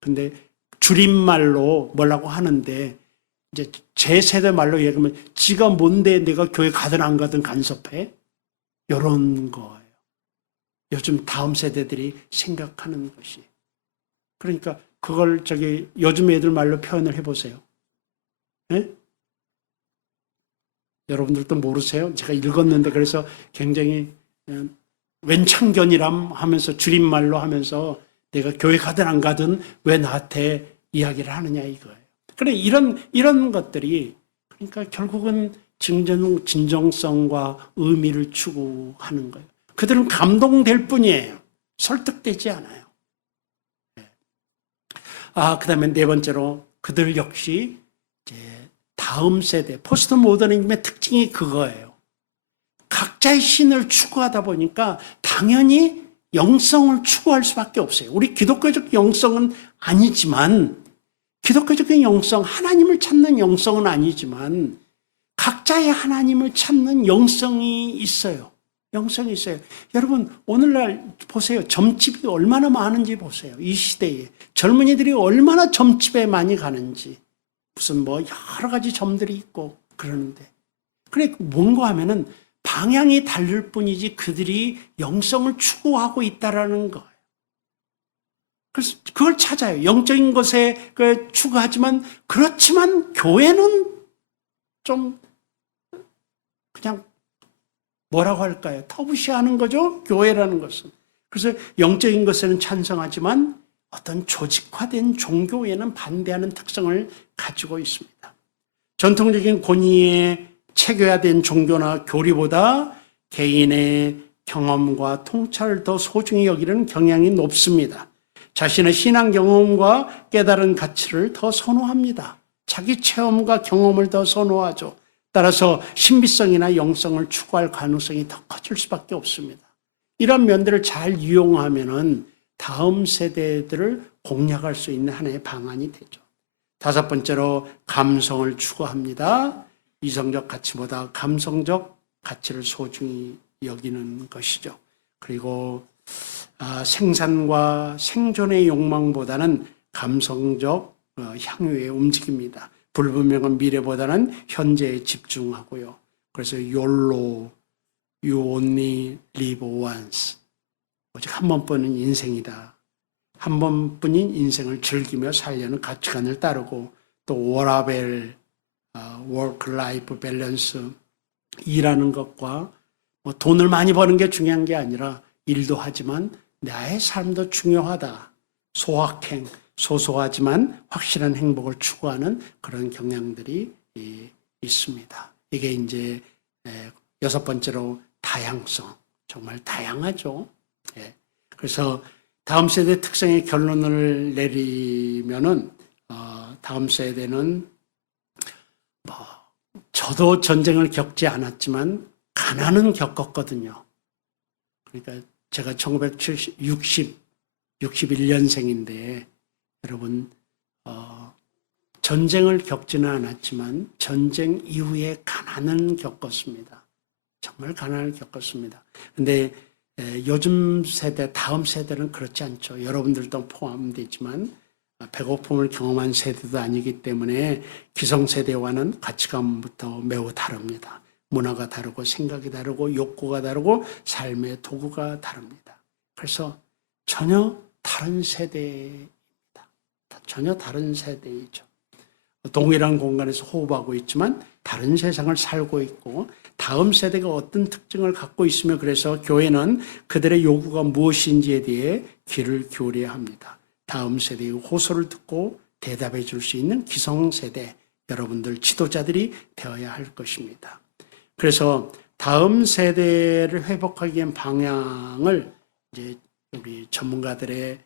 근데 줄임말로 뭐라고 하는데 이제 제 세대 말로 얘기하면 지가 뭔데 내가 교회 가든 안 가든 간섭해? 이런 거예요. 요즘 다음 세대들이 생각하는 것이. 그러니까 그걸 요즘 애들 말로 표현을 해보세요. 네? 여러분들도 모르세요? 제가 읽었는데 그래서 굉장히 웬창견이람 하면서 줄임말로 하면서 내가 교회 가든 안 가든 왜 나한테 이야기를 하느냐 이거예요. 그래 이런 것들이 그러니까 결국은 진정성과 의미를 추구하는 거예요. 그들은 감동될 뿐이에요. 설득되지 않아요. 그다음에 네 번째로 그들 역시 이제 다음 세대 포스트 모더니즘의 특징이 그거예요. 각자의 신을 추구하다 보니까 당연히 영성을 추구할 수밖에 없어요. 우리 기독교적 영성은 아니지만, 기독교적인 영성, 하나님을 찾는 영성은 아니지만 각자의 하나님을 찾는 영성이 있어요. 영성이 있어요. 여러분, 오늘날 보세요. 점집이 얼마나 많은지 보세요. 이 시대에 젊은이들이 얼마나 점집에 많이 가는지. 무슨 뭐 여러 가지 점들이 있고 그러는데, 그래 뭔가 하면은 방향이 다를 뿐이지 그들이 영성을 추구하고 있다라는 거예요. 그래서 그걸 찾아요. 영적인 것에 추구하지만, 그렇지만 교회는 좀 그냥 뭐라고 할까요? 터부시하는 거죠, 교회라는 것은. 그래서 영적인 것에는 찬성하지만 어떤 조직화된 종교에는 반대하는 특성을 가지고 있습니다. 전통적인 권위에 체계화된 종교나 교리보다 개인의 경험과 통찰을 더 소중히 여기는 경향이 높습니다. 자신의 신앙 경험과 깨달은 가치를 더 선호합니다. 자기 체험과 경험을 더 선호하죠. 따라서 신비성이나 영성을 추구할 가능성이 더 커질 수밖에 없습니다. 이런 면들을 잘 이용하면은 다음 세대들을 공략할 수 있는 하나의 방안이 되죠. 다섯 번째로 감성을 추구합니다. 이성적 가치보다 감성적 가치를 소중히 여기는 것이죠. 그리고 생산과 생존의 욕망보다는 감성적 향유에 움직입니다. 불분명한 미래보다는 현재에 집중하고요. 그래서 YOLO, You Only Live Once. 오직 한 번뿐인 인생이다. 한 번뿐인 인생을 즐기며 살려는 가치관을 따르고, 또 워라벨, Work-Life Balance, 일하는 것과 돈을 많이 버는 게 중요한 게 아니라 일도 하지만 나의 삶도 중요하다. 소확행, 소소하지만 확실한 행복을 추구하는 그런 경향들이 있습니다. 이게 이제 여섯 번째로 다양성. 정말 다양하죠. 그래서 다음 세대 특성의 결론을 내리면은, 다음 세대는 저도 전쟁을 겪지 않았지만 가난은 겪었거든요. 그러니까 제가 1961년생인데 여러분, 전쟁을 겪지는 않았지만 전쟁 이후에 가난은 겪었습니다. 정말 가난을 겪었습니다. 근데 요즘 세대, 다음 세대는 그렇지 않죠. 여러분들도 포함되지만 배고픔을 경험한 세대도 아니기 때문에 기성세대와는 가치관부터 매우 다릅니다. 문화가 다르고 생각이 다르고 욕구가 다르고 삶의 도구가 다릅니다. 그래서 전혀 다른 세대입니다. 전혀 다른 세대이죠. 동일한 공간에서 호흡하고 있지만 다른 세상을 살고 있고, 다음 세대가 어떤 특징을 갖고 있으며, 그래서 교회는 그들의 요구가 무엇인지에 대해 귀를 기울여야 합니다. 다음 세대의 호소를 듣고 대답해 줄 수 있는 기성세대, 여러분들 지도자들이 되어야 할 것입니다. 그래서 다음 세대를 회복하기 위한 방향을 이제 우리 전문가들의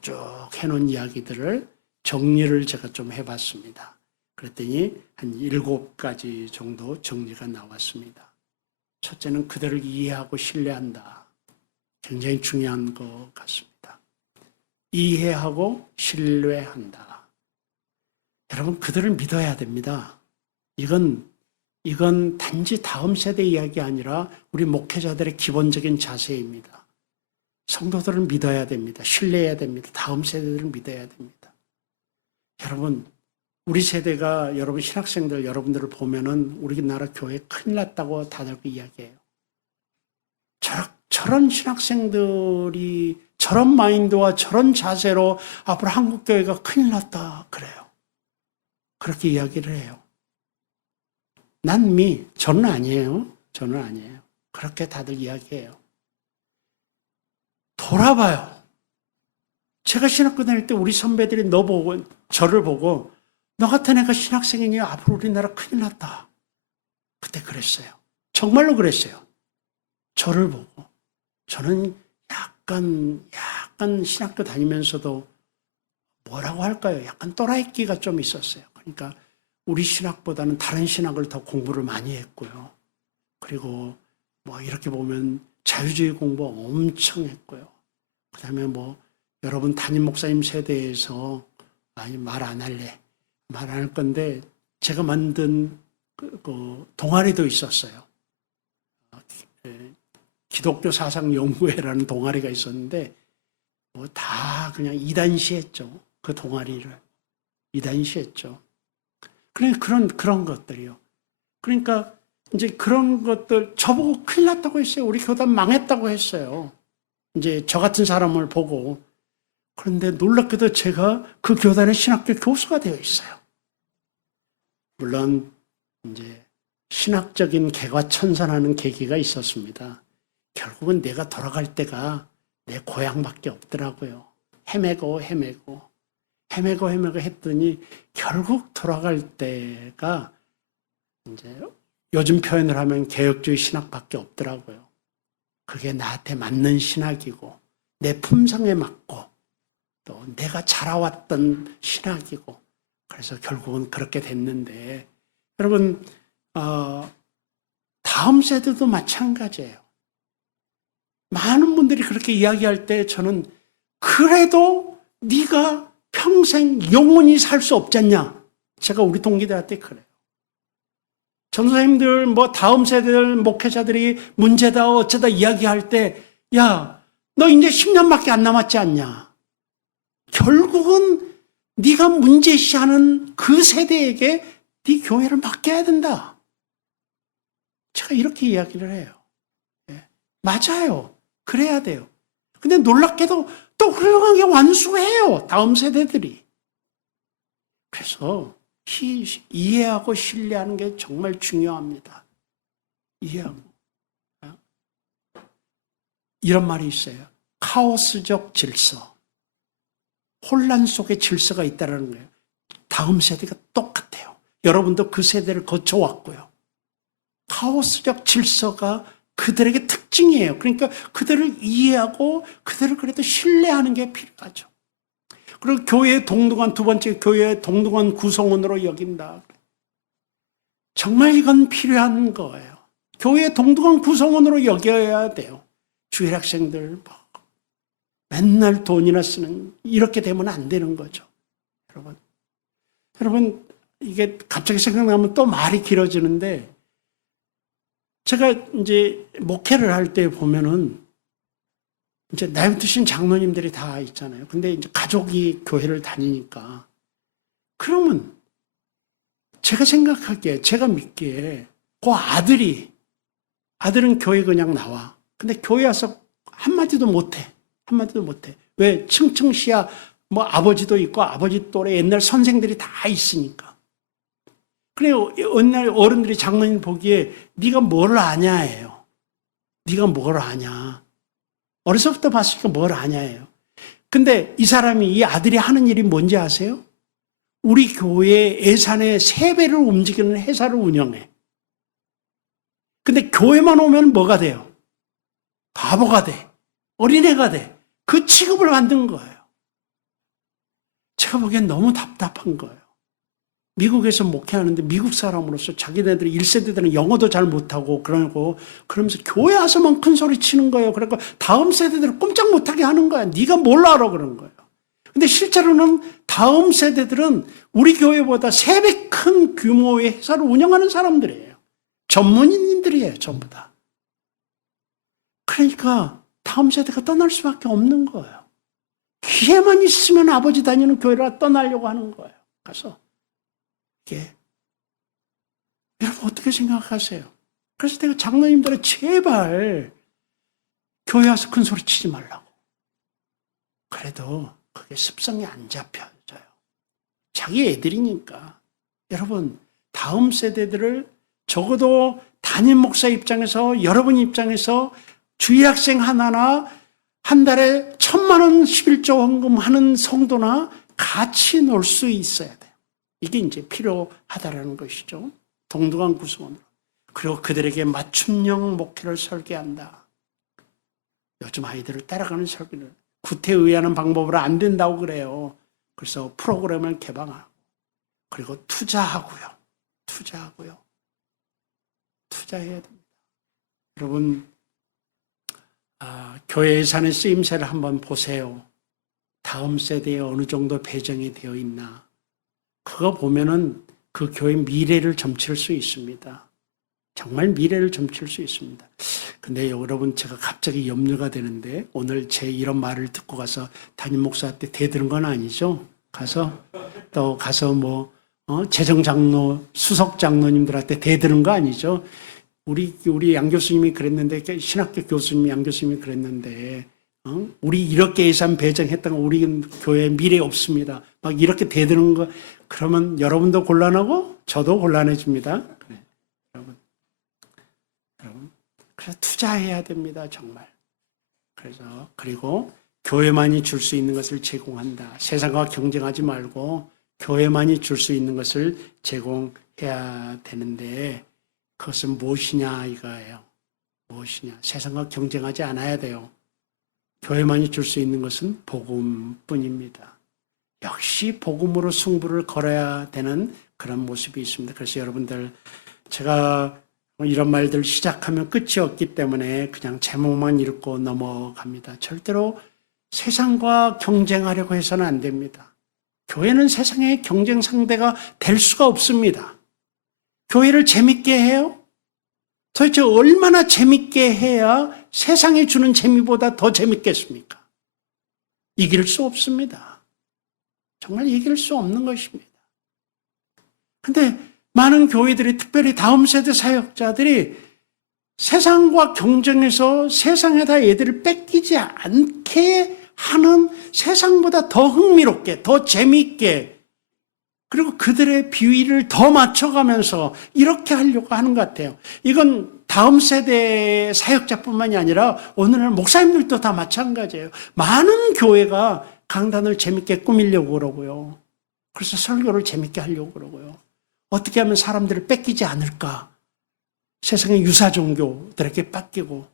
쭉 해놓은 이야기들을 정리를 제가 좀 해봤습니다. 그랬더니 한 7가지 정도 정리가 나왔습니다. 첫째는 그들을 이해하고 신뢰한다. 굉장히 중요한 것 같습니다. 이해하고 신뢰한다. 여러분, 그들을 믿어야 됩니다. 이건 단지 다음 세대 이야기 아니라 우리 목회자들의 기본적인 자세입니다. 성도들을 믿어야 됩니다. 신뢰해야 됩니다. 다음 세대들을 믿어야 됩니다. 여러분, 우리 세대가, 여러분 신학생들 여러분들을 보면은 우리나라 교회 큰일 났다고 다들 이야기해요. 저런 신학생들이 저런 마인드와 저런 자세로 앞으로 한국 교회가 큰일 났다 그래요. 그렇게 이야기를 해요. 저는 아니에요. 저는 아니에요. 그렇게 다들 이야기해요. 돌아봐요. 제가 신학교 다닐 때 우리 선배들이 저를 보고 너 같은 애가 신학생이니 앞으로 우리나라 큰일 났다. 그때 그랬어요. 정말로 그랬어요. 저를 보고. 저는 약간 신학교 다니면서도 뭐라고 할까요? 약간 또라이끼가 좀 있었어요. 그러니까 우리 신학보다는 다른 신학을 더 공부를 많이 했고요. 그리고 뭐 이렇게 보면 자유주의 공부 엄청 했고요. 그 다음에 뭐 여러분 담임 목사님 세대에서 아니 말 안 할래. 말 안 할 건데 제가 만든 그 동아리도 있었어요. 기독교 사상 연구회라는 동아리가 있었는데 뭐 다 그냥 이단시했죠. 그 동아리를 이단시했죠. 그런 것들이요. 그러니까 이제 그런 것들 저보고 큰일 났다고 했어요. 우리 교단 망했다고 했어요. 이제 저 같은 사람을 보고. 그런데 놀랍게도 제가 그 교단의 신학교 교수가 되어 있어요. 물론 이제 신학적인 개과천선하는 계기가 있었습니다. 결국은 내가 돌아갈 때가 내 고향밖에 없더라고요. 헤매고 했더니 결국 돌아갈 때가 이제 요즘 표현을 하면 개혁주의 신학밖에 없더라고요. 그게 나한테 맞는 신학이고 내 품성에 맞고 또 내가 자라왔던 신학이고 그래서 결국은 그렇게 됐는데 여러분 다음 세대도 마찬가지예요. 많은 분들이 그렇게 이야기할 때 저는 그래도 네가 평생 영원히 살 수 없잖냐. 제가 우리 동기들한테 그래요. 전도사님들 뭐 다음 세대들 목회자들이 문제다 어쩌다 이야기할 때 야, 너 이제 10년밖에 안 남았지 않냐. 결국은 네가 문제시하는 그 세대에게 네 교회를 맡겨야 된다. 제가 이렇게 이야기를 해요. 네. 맞아요. 그래야 돼요. 근데 놀랍게도 또 훌륭하게 완수해요. 다음 세대들이. 그래서 이해하고 신뢰하는 게 정말 중요합니다. 이해하고. 이런 말이 있어요. 카오스적 질서. 혼란 속에 질서가 있다는 거예요. 다음 세대가 똑같아요. 여러분도 그 세대를 거쳐왔고요. 카오스적 질서가 그들에게 특징이에요. 그러니까 그들을 이해하고 그들을 그래도 신뢰하는 게 필요하죠. 그리고 교회의 동등한 두 번째 교회의 동등한 구성원으로 여긴다. 정말 이건 필요한 거예요. 교회의 동등한 구성원으로 여겨야 돼요. 주일학생들 맨날 돈이나 쓰는 이렇게 되면 안 되는 거죠. 여러분 이게 갑자기 생각나면 또 말이 길어지는데 제가 이제 목회를 할 때 보면은 이제 나이 드신 장로님들이 다 있잖아요. 근데 이제 가족이 교회를 다니니까 그러면 제가 생각하기에 제가 믿기에 그 아들은 교회 그냥 나와. 근데 교회 와서 한마디도 못해. 왜 층층시야 뭐 아버지도 있고 아버지 또래 옛날 선생들이 다 있으니까. 그래요. 옛날 어른들이 장로님 보기에 네가 뭘 아냐예요. 네가 뭘 아냐. 어려서부터 봤으니까 뭘 아냐예요. 근데 이 사람이 이 아들이 하는 일이 뭔지 아세요? 우리 교회 예산의 3배를 움직이는 회사를 운영해. 근데 교회만 오면 뭐가 돼요? 바보가 돼. 어린애가 돼. 그 취급을 받는 거예요. 제가 보기엔 너무 답답한 거예요. 미국에서 목회하는데 미국 사람으로서 자기네들이 1세대들은 영어도 잘 못하고 그러면서 교회 와서만 큰 소리 치는 거예요. 그러니까 다음 세대들을 꼼짝 못하게 하는 거야. 네가 뭘 알아 그런 거예요. 근데 실제로는 다음 세대들은 우리 교회보다 3배 큰 규모의 회사를 운영하는 사람들이에요. 전문인들이에요. 전부 다. 그러니까 다음 세대가 떠날 수밖에 없는 거예요. 기회만 있으면 아버지 다니는 교회를 떠나려고 하는 거예요. 가서. 여러분 어떻게 생각하세요? 그래서 내가 장로님들은 제발 교회 와서 큰 소리 치지 말라고. 그래도 그게 습성이 안 잡혀져요. 자기 애들이니까. 여러분 다음 세대들을 적어도 담임 목사 입장에서 여러분 입장에서 주일학생 하나나 한 달에 1,000만 원 11조 헌금하는 성도나 같이 놀 수 있어야 돼요. 이게 이제 필요하다라는 것이죠. 동등한 구성원으로. 그리고 그들에게 맞춤형 목회를 설계한다. 요즘 아이들을 따라가는 설계를 구태의하는 방법으로 안 된다고 그래요. 그래서 프로그램을 개방하고 그리고 투자하고요. 투자해야 됩니다. 여러분, 교회 예산의 쓰임새를 한번 보세요. 다음 세대에 어느 정도 배정이 되어 있나. 그거 보면은 그 교회 미래를 점칠 수 있습니다. 정말 미래를 점칠 수 있습니다. 근데 여러분, 제가 갑자기 염려가 되는데, 오늘 제 이런 말을 듣고 가서 담임 목사한테 대드는 건 아니죠? 가서 재정장로, 수석장로님들한테 대드는 거 아니죠? 우리 양 교수님이 그랬는데, 신학교 교수님이 양 교수님이 그랬는데, 우리 이렇게 예산 배정했다가 우리 교회 미래 없습니다. 막 이렇게 대드는 거, 그러면 여러분도 곤란하고 저도 곤란해집니다. 그래, 여러분. 그래서 투자해야 됩니다, 정말. 그리고 교회만이 줄 수 있는 것을 제공한다. 세상과 경쟁하지 말고 교회만이 줄 수 있는 것을 제공해야 되는데, 그것은 무엇이냐 이거예요. 무엇이냐. 세상과 경쟁하지 않아야 돼요. 교회만이 줄 수 있는 것은 복음뿐입니다. 역시 복음으로 승부를 걸어야 되는 그런 모습이 있습니다. 그래서 여러분들, 제가 이런 말들 시작하면 끝이 없기 때문에 그냥 제목만 읽고 넘어갑니다. 절대로 세상과 경쟁하려고 해서는 안 됩니다. 교회는 세상의 경쟁 상대가 될 수가 없습니다. 교회를 재밌게 해요? 도대체 얼마나 재밌게 해야 세상이 주는 재미보다 더 재밌겠습니까? 이길 수 없습니다. 정말 이길 수 없는 것입니다. 근데 많은 교회들이, 특별히 다음 세대 사역자들이 세상과 경쟁해서 세상에다 애들을 뺏기지 않게 하는, 세상보다 더 흥미롭게, 더 재미있게, 그리고 그들의 비위를 더 맞춰가면서 이렇게 하려고 하는 것 같아요. 이건 다음 세대 사역자뿐만이 아니라 오늘날 목사님들도 다 마찬가지예요. 많은 교회가 강단을 재밌게 꾸미려고 그러고요. 그래서 설교를 재밌게 하려고 그러고요. 어떻게 하면 사람들을 뺏기지 않을까? 세상의 유사 종교들에게 뺏기고,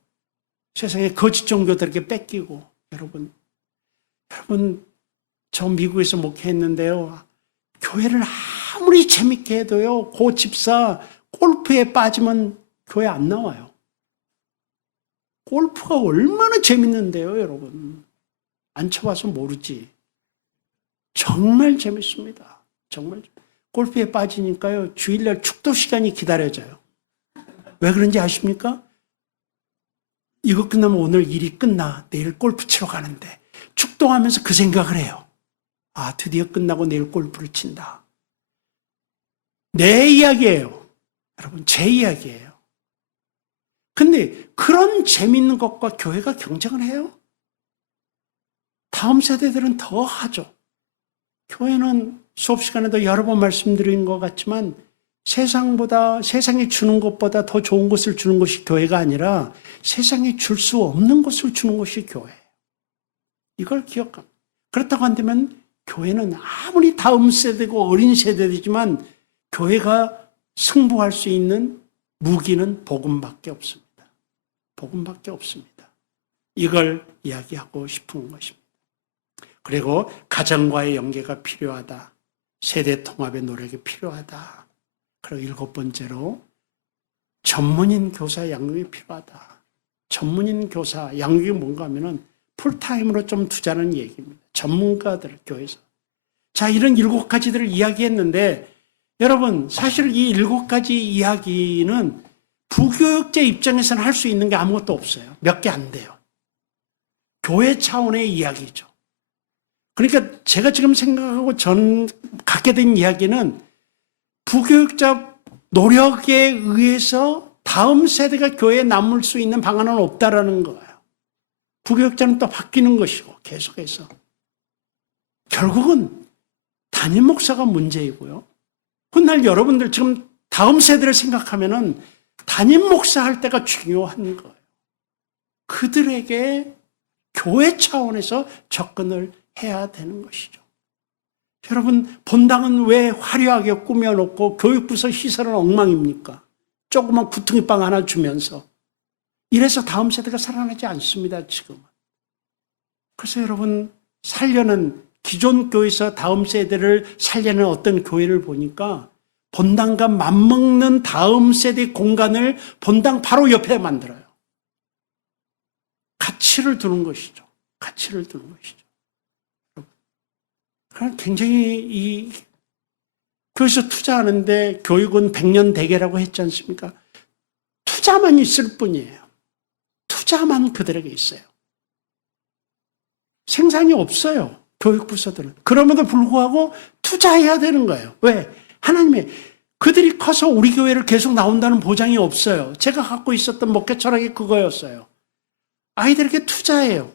세상의 거짓 종교들에게 뺏기고. 여러분, 저 미국에서 목회했는데요. 교회를 아무리 재밌게 해도요, 그 집사 골프에 빠지면 교회 안 나와요. 골프가 얼마나 재밌는데요, 여러분. 안 쳐봐서 모르지. 정말 재밌습니다. 정말. 골프에 빠지니까요, 주일날 축도 시간이 기다려져요. 왜 그런지 아십니까? 이거 끝나면 오늘 일이 끝나. 내일 골프 치러 가는데. 축도하면서 그 생각을 해요. 아, 드디어 끝나고 내일 골프를 친다. 내 이야기예요. 여러분, 제 이야기예요. 근데 그런 재밌는 것과 교회가 경쟁을 해요? 다음 세대들은 더 하죠. 교회는 수업 시간에도 여러 번 말씀드린 것 같지만 세상이 주는 것보다 더 좋은 것을 주는 것이 교회가 아니라 세상에 줄 수 없는 것을 주는 것이 교회예요. 이걸 기억합니다. 그렇다고 한다면 교회는 아무리 다음 세대고 어린 세대이지만 교회가 승부할 수 있는 무기는 복음밖에 없습니다. 복음밖에 없습니다. 이걸 이야기하고 싶은 것입니다. 그리고 가정과의 연계가 필요하다. 세대 통합의 노력이 필요하다. 그리고 7번째로 전문인 교사 양육이 필요하다. 전문인 교사 양육이 뭔가 하면은 풀타임으로 좀 두자는 얘기입니다. 전문가들 교회에서. 자, 이런 7가지들을 이야기했는데 여러분, 사실 이 7가지 이야기는 부교육자 입장에서는 할 수 있는 게 아무것도 없어요. 몇 개 안 돼요. 교회 차원의 이야기죠. 그러니까 제가 지금 생각하고 갖게 된 이야기는 부교육자 노력에 의해서 다음 세대가 교회에 남을 수 있는 방안은 없다라는 거예요. 부교육자는 또 바뀌는 것이고 계속해서. 결국은 담임 목사가 문제이고요. 훗날 여러분들 지금 다음 세대를 생각하면은 담임 목사 할 때가 중요한 거예요. 그들에게 교회 차원에서 접근을 해야 되는 것이죠. 여러분, 본당은 왜 화려하게 꾸며놓고 교육부서 시설은 엉망입니까? 조그만 구퉁이방 하나 주면서. 이래서 다음 세대가 살아나지 않습니다, 지금은. 그래서 여러분, 기존 교회에서 다음 세대를 살려는 어떤 교회를 보니까 본당과 맞먹는 다음 세대 공간을 본당 바로 옆에 만들어요. 가치를 두는 것이죠. 가치를 두는 것이죠. 그럼 굉장히 교회에서 투자하는데 교육은 100년 대계라고 했지 않습니까? 투자만 있을 뿐이에요. 투자만 그들에게 있어요. 생산이 없어요. 교육부서들은. 그럼에도 불구하고 투자해야 되는 거예요. 왜? 하나님의 그들이 커서 우리 교회를 계속 나온다는 보장이 없어요. 제가 갖고 있었던 목회 철학이 그거였어요. 아이들에게 투자해요.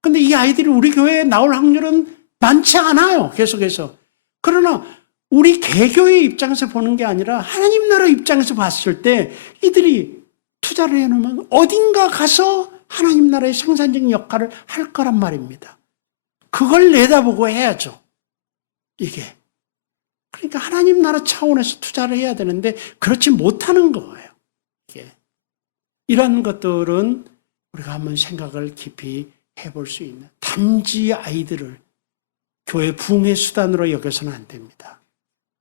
근데 이 아이들이 우리 교회에 나올 확률은 많지 않아요. 계속해서. 그러나 우리 개교의 입장에서 보는 게 아니라 하나님 나라 입장에서 봤을 때 이들이 투자를 해놓으면 어딘가 가서 하나님 나라의 생산적인 역할을 할 거란 말입니다. 그걸 내다보고 해야죠. 이게. 그러니까 하나님 나라 차원에서 투자를 해야 되는데 그렇지 못하는 거예요. 이게. 이런 것들은 우리가 한번 생각을 깊이 해볼 수 있는, 단지 아이들을 교회 부흥의 수단으로 여겨서는 안 됩니다.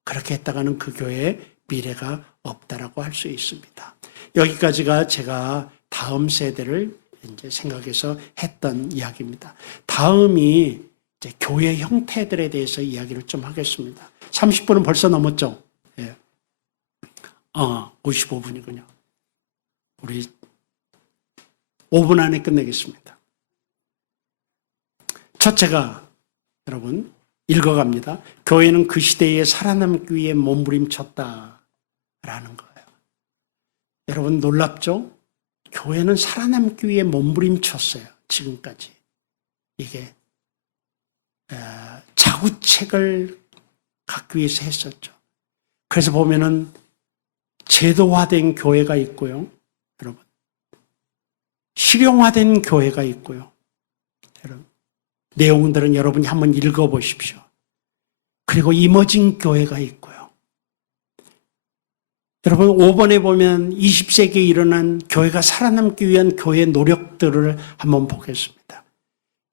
그렇게 했다가는 그 교회에 미래가 없다라고 할 수 있습니다. 여기까지가 제가 다음 세대를 이제 생각해서 했던 이야기입니다. 다음이 이제 교회 형태들에 대해서 이야기를 좀 하겠습니다. 30분은 벌써 넘었죠? 예. 55분이군요. 우리 5분 안에 끝내겠습니다. 첫째가 여러분 읽어갑니다. 교회는 그 시대에 살아남기 위해 몸부림쳤다라는 거예요. 여러분 놀랍죠? 교회는 살아남기 위해 몸부림쳤어요. 지금까지. 이게 자구책을 갖기 위해서 했었죠. 그래서 보면은 제도화된 교회가 있고요. 여러분. 실용화된 교회가 있고요. 여러분. 내용들은 여러분이 한번 읽어보십시오. 그리고 이머징 교회가 있고요. 여러분 5번에 보면 20세기에 일어난 교회가 살아남기 위한 교회 노력들을 한번 보겠습니다.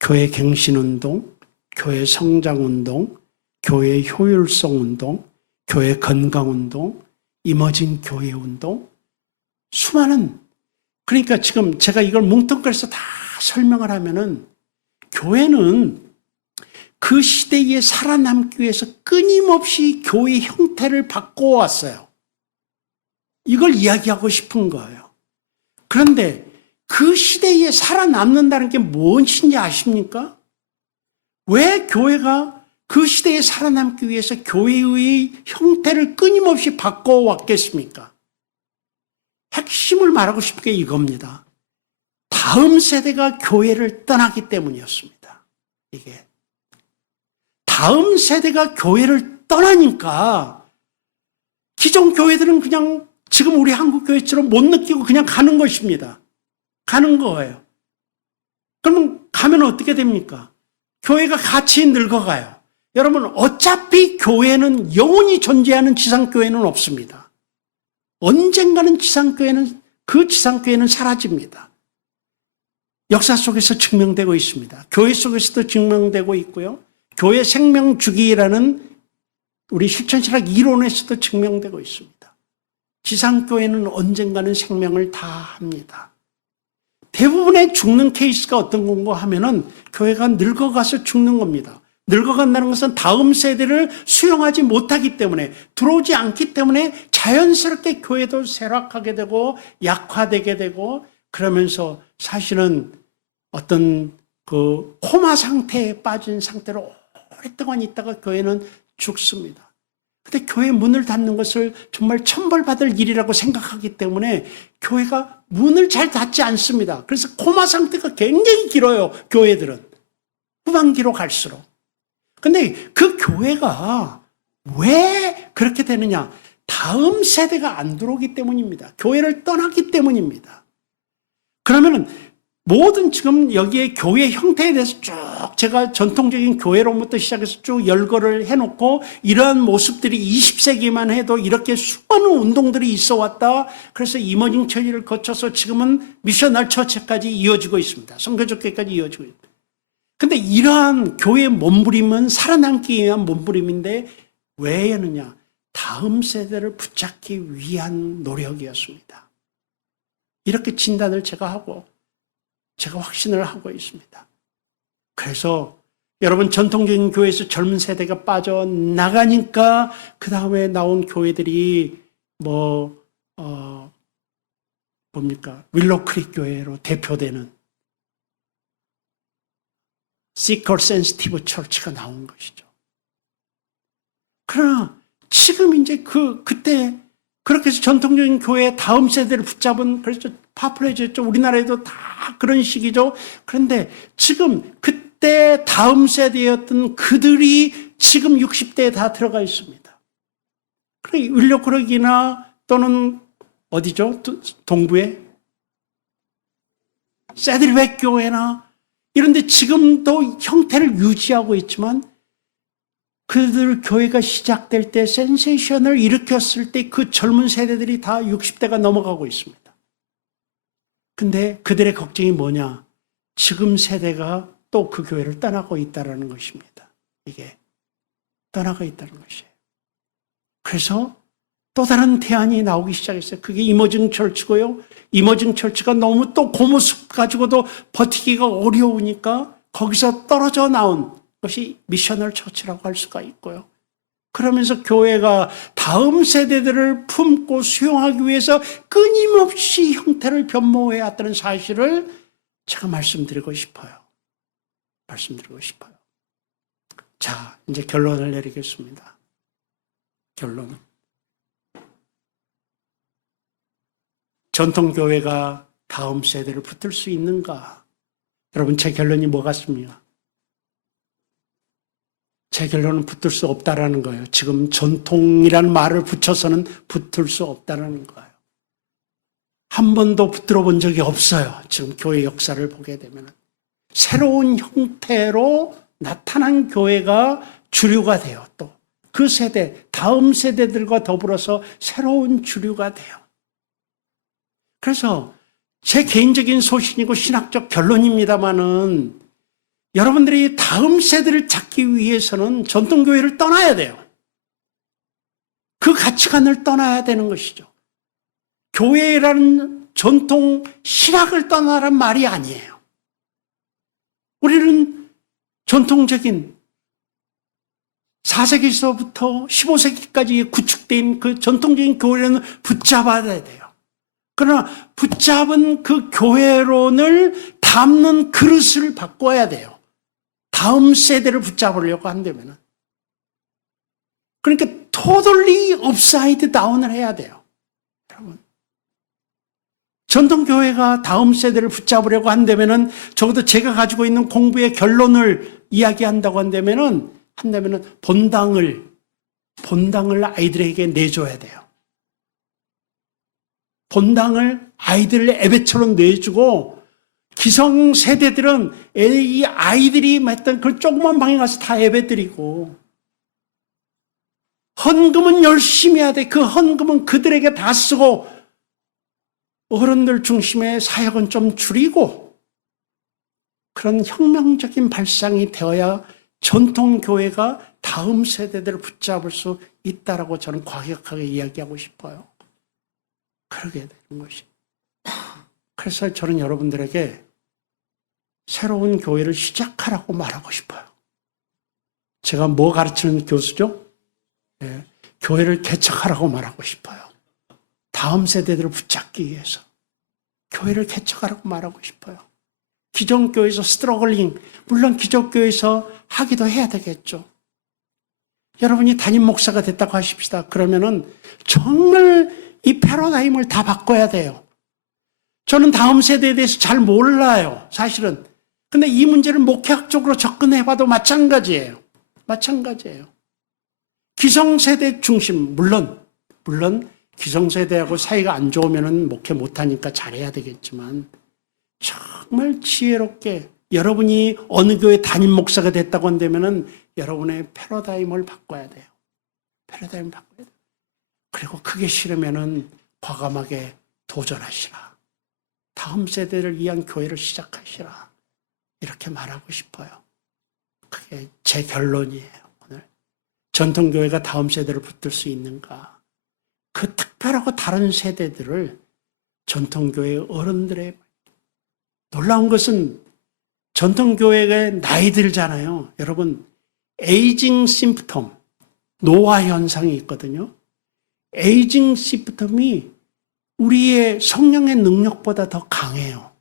교회 갱신운동, 교회 성장운동, 교회 효율성운동, 교회 건강운동, 이머징 교회운동, 수많은, 그러니까 지금 제가 이걸 뭉뚱그려서 다 설명을 하면은 교회는 그 시대에 살아남기 위해서 끊임없이 교회 형태를 바꿔왔어요. 이걸 이야기하고 싶은 거예요. 그런데 그 시대에 살아남는다는 게 무엇인지 아십니까? 왜 교회가 그 시대에 살아남기 위해서 교회의 형태를 끊임없이 바꿔왔겠습니까? 핵심을 말하고 싶은 게 이겁니다. 다음 세대가 교회를 떠나기 때문이었습니다. 이게. 다음 세대가 교회를 떠나니까 기존 교회들은 그냥 지금 우리 한국 교회처럼 못 느끼고 그냥 가는 것입니다. 가는 거예요. 그러면 가면 어떻게 됩니까? 교회가 같이 늙어가요. 여러분 어차피 교회는 영원히 존재하는 지상교회는 없습니다. 언젠가는 그 지상교회는 사라집니다. 역사 속에서 증명되고 있습니다. 교회 속에서도 증명되고 있고요. 교회 생명주기라는 우리 실천신학 이론에서도 증명되고 있습니다. 지상교회는 언젠가는 생명을 다 합니다. 대부분의 죽는 케이스가 어떤 건가 하면은 교회가 늙어가서 죽는 겁니다. 늙어간다는 것은 다음 세대를 수용하지 못하기 때문에, 들어오지 않기 때문에 자연스럽게 교회도 쇠락하게 되고 약화되게 되고, 그러면서 사실은 어떤 그 코마 상태에 빠진 상태로 오랫동안 있다가 교회는 죽습니다. 근데 교회 문을 닫는 것을 정말 천벌받을 일이라고 생각하기 때문에 교회가 문을 잘 닫지 않습니다. 그래서 코마 상태가 굉장히 길어요. 교회들은. 후반기로 갈수록. 근데 그 교회가 왜 그렇게 되느냐? 다음 세대가 안 들어오기 때문입니다. 교회를 떠났기 때문입니다. 그러면은 모든 지금 여기에 교회 형태에 대해서 쭉 제가 전통적인 교회로부터 시작해서 쭉 열거를 해놓고 이러한 모습들이 20세기만 해도 이렇게 수많은 운동들이 있어 왔다. 그래서 이머징 처리를 거쳐서 지금은 미셔널 처치까지 이어지고 있습니다. 선교적교회까지 이어지고 있습니다. 근데 이러한 교회의 몸부림은 살아남기 위한 몸부림인데 왜 했느냐? 다음 세대를 붙잡기 위한 노력이었습니다. 이렇게 진단을 제가 하고 제가 확신을 하고 있습니다. 그래서 여러분, 전통적인 교회에서 젊은 세대가 빠져나가니까 그 다음에 나온 교회들이 윌로크릭 교회로 대표되는 시컬 센시티브 처치가 나온 것이죠. 그러나 지금 이제 그때 그렇게 해서 전통적인 교회 다음 세대를 붙잡은, 그래서 파퓰레이즈였죠. 우리나라에도 다 그런 식이죠. 그런데 지금 그때 다음 세대였던 그들이 지금 60대에 다 들어가 있습니다. 윌로크릭이나 또는 어디죠? 동부에 세들백 교회나 이런데 지금도 형태를 유지하고 있지만 그들 교회가 시작될 때 센세이션을 일으켰을 때 그 젊은 세대들이 다 60대가 넘어가고 있습니다. 근데 그들의 걱정이 뭐냐? 지금 세대가 또 그 교회를 떠나고 있다는 것입니다. 이게 떠나고 있다는 것이에요. 그래서 또 다른 대안이 나오기 시작했어요. 그게 이머징 철치고요. 이머징 철치가 너무 또 그 모습 가지고도 버티기가 어려우니까 거기서 떨어져 나온 것이 미셔널 처치라고 할 수가 있고요. 그러면서 교회가 다음 세대들을 품고 수용하기 위해서 끊임없이 형태를 변모해 왔다는 사실을 제가 말씀드리고 싶어요. 자, 이제 결론을 내리겠습니다. 결론. 전통교회가 다음 세대를 붙들 수 있는가? 여러분, 제 결론이 뭐 같습니까? 제 결론은 붙들 수 없다라는 거예요. 지금 전통이라는 말을 붙여서는 붙을 수 없다라는 거예요. 한 번도 붙들어 본 적이 없어요. 지금 교회 역사를 보게 되면. 새로운 형태로 나타난 교회가 주류가 돼요. 또 그 세대, 다음 세대들과 더불어서 새로운 주류가 돼요. 그래서 제 개인적인 소신이고 신학적 결론입니다마는 여러분들이 다음 세대를 찾기 위해서는 전통교회를 떠나야 돼요. 그 가치관을 떠나야 되는 것이죠. 교회라는 전통 신학을 떠나란 말이 아니에요. 우리는 전통적인 4세기서부터 15세기까지 구축된 그 전통적인 교회는 붙잡아야 돼요. 그러나 붙잡은 그 교회론을 담는 그릇을 바꿔야 돼요. 다음 세대를 붙잡으려고 한다면. 그러니까 totally upside down을 해야 돼요. 여러분. 전통교회가 다음 세대를 붙잡으려고 한다면 적어도 제가 가지고 있는 공부의 결론을 이야기한다고 한다면 본당을 아이들에게 내줘야 돼요. 본당을 아이들의 예배처럼 내주고 기성 세대들은 이 아이들이 했던 그 조그만 방에 가서 다 예배드리고 헌금은 열심히 해야 돼. 그 헌금은 그들에게 다 쓰고 어른들 중심의 사역은 좀 줄이고 그런 혁명적인 발상이 되어야 전통교회가 다음 세대들을 붙잡을 수 있다라고 저는 과격하게 이야기하고 싶어요. 그러게 되는 것이. 그래서 저는 여러분들에게 새로운 교회를 시작하라고 말하고 싶어요. 제가 뭐 가르치는 교수죠? 네, 교회를 개척하라고 말하고 싶어요. 다음 세대들을 붙잡기 위해서 교회를 개척하라고 말하고 싶어요. 기존교회에서 스트러글링, 물론 기존교회에서 하기도 해야 되겠죠. 여러분이 담임 목사가 됐다고 하십시다. 그러면은 정말 이 패러다임을 다 바꿔야 돼요. 저는 다음 세대에 대해서 잘 몰라요, 사실은. 근데 이 문제를 목회학적으로 접근해봐도 마찬가지예요. 기성세대 중심, 물론 기성세대하고 사이가 안 좋으면 목회 못하니까 잘해야 되겠지만 정말 지혜롭게 여러분이 어느 교회 담임 목사가 됐다고 한다면 여러분의 패러다임을 바꿔야 돼요. 패러다임을 바꿔야 돼요. 그리고 그게 싫으면 과감하게 도전하시라. 다음 세대를 위한 교회를 시작하시라. 이렇게 말하고 싶어요. 그게 제 결론이에요. 오늘 전통교회가 다음 세대를 붙들 수 있는가? 그 특별하고 다른 세대들을 전통교회 어른들의 놀라운 것은 전통교회가 나이 들잖아요. 여러분, 에이징 심프톰, 노화 현상이 있거든요. 에이징 심프톰이 우리의 성령의 능력보다 더 강해요.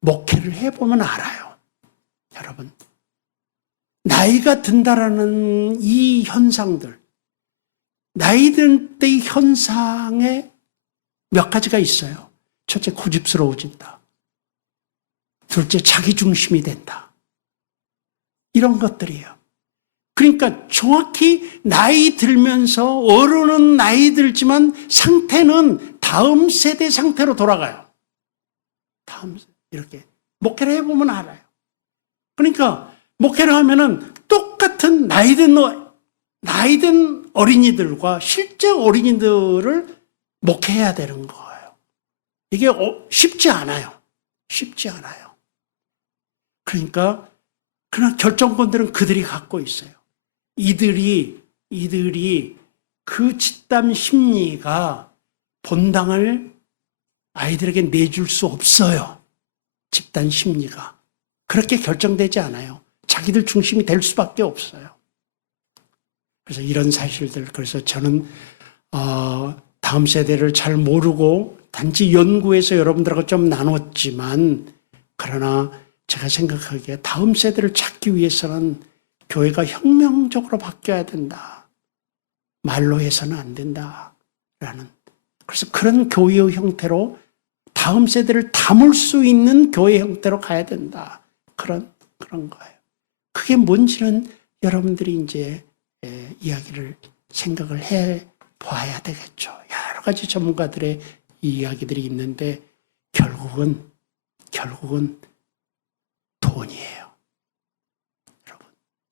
목회를 해보면 알아요. 여러분, 나이가 든다라는 이 현상들, 나이 든 때의 현상에 몇 가지가 있어요. 첫째, 고집스러워진다. 둘째, 자기중심이 된다. 이런 것들이에요. 그러니까 정확히 나이 들면서 어른은 나이 들지만 상태는 다음 세대 상태로 돌아가요. 다음 이렇게 목회를 해보면 알아요. 그러니까 목회를 하면은 똑같은 나이 든 어린이들과 실제 어린이들을 목회해야 되는 거예요. 이게 쉽지 않아요. 쉽지 않아요. 그러니까 그러나 결정권들은 그들이 갖고 있어요. 이들이 그 집단 심리가 본당을 아이들에게 내줄 수 없어요. 집단 심리가. 그렇게 결정되지 않아요. 자기들 중심이 될 수밖에 없어요. 그래서 이런 사실들, 그래서 저는 다음 세대를 잘 모르고 단지 연구해서 여러분들하고 좀 나눴지만, 그러나 제가 생각하기에 다음 세대를 찾기 위해서는 교회가 혁명적으로 바뀌어야 된다. 말로 해서는 안 된다. 그래서 그런 교회의 형태로 다음 세대를 담을 수 있는 교회 형태로 가야 된다. 그런 거예요. 그게 뭔지는 여러분들이 이제 이야기를 생각을 해 봐야 되겠죠. 여러 가지 전문가들의 이야기들이 있는데 결국은 돈이에요. 여러분,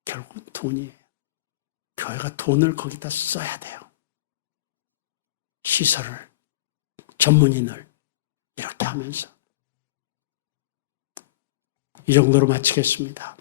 결국은 돈이에요. 교회가 돈을 거기다 써야 돼요. 시설을, 전문인을 이렇게 하면서. 이 정도로 마치겠습니다.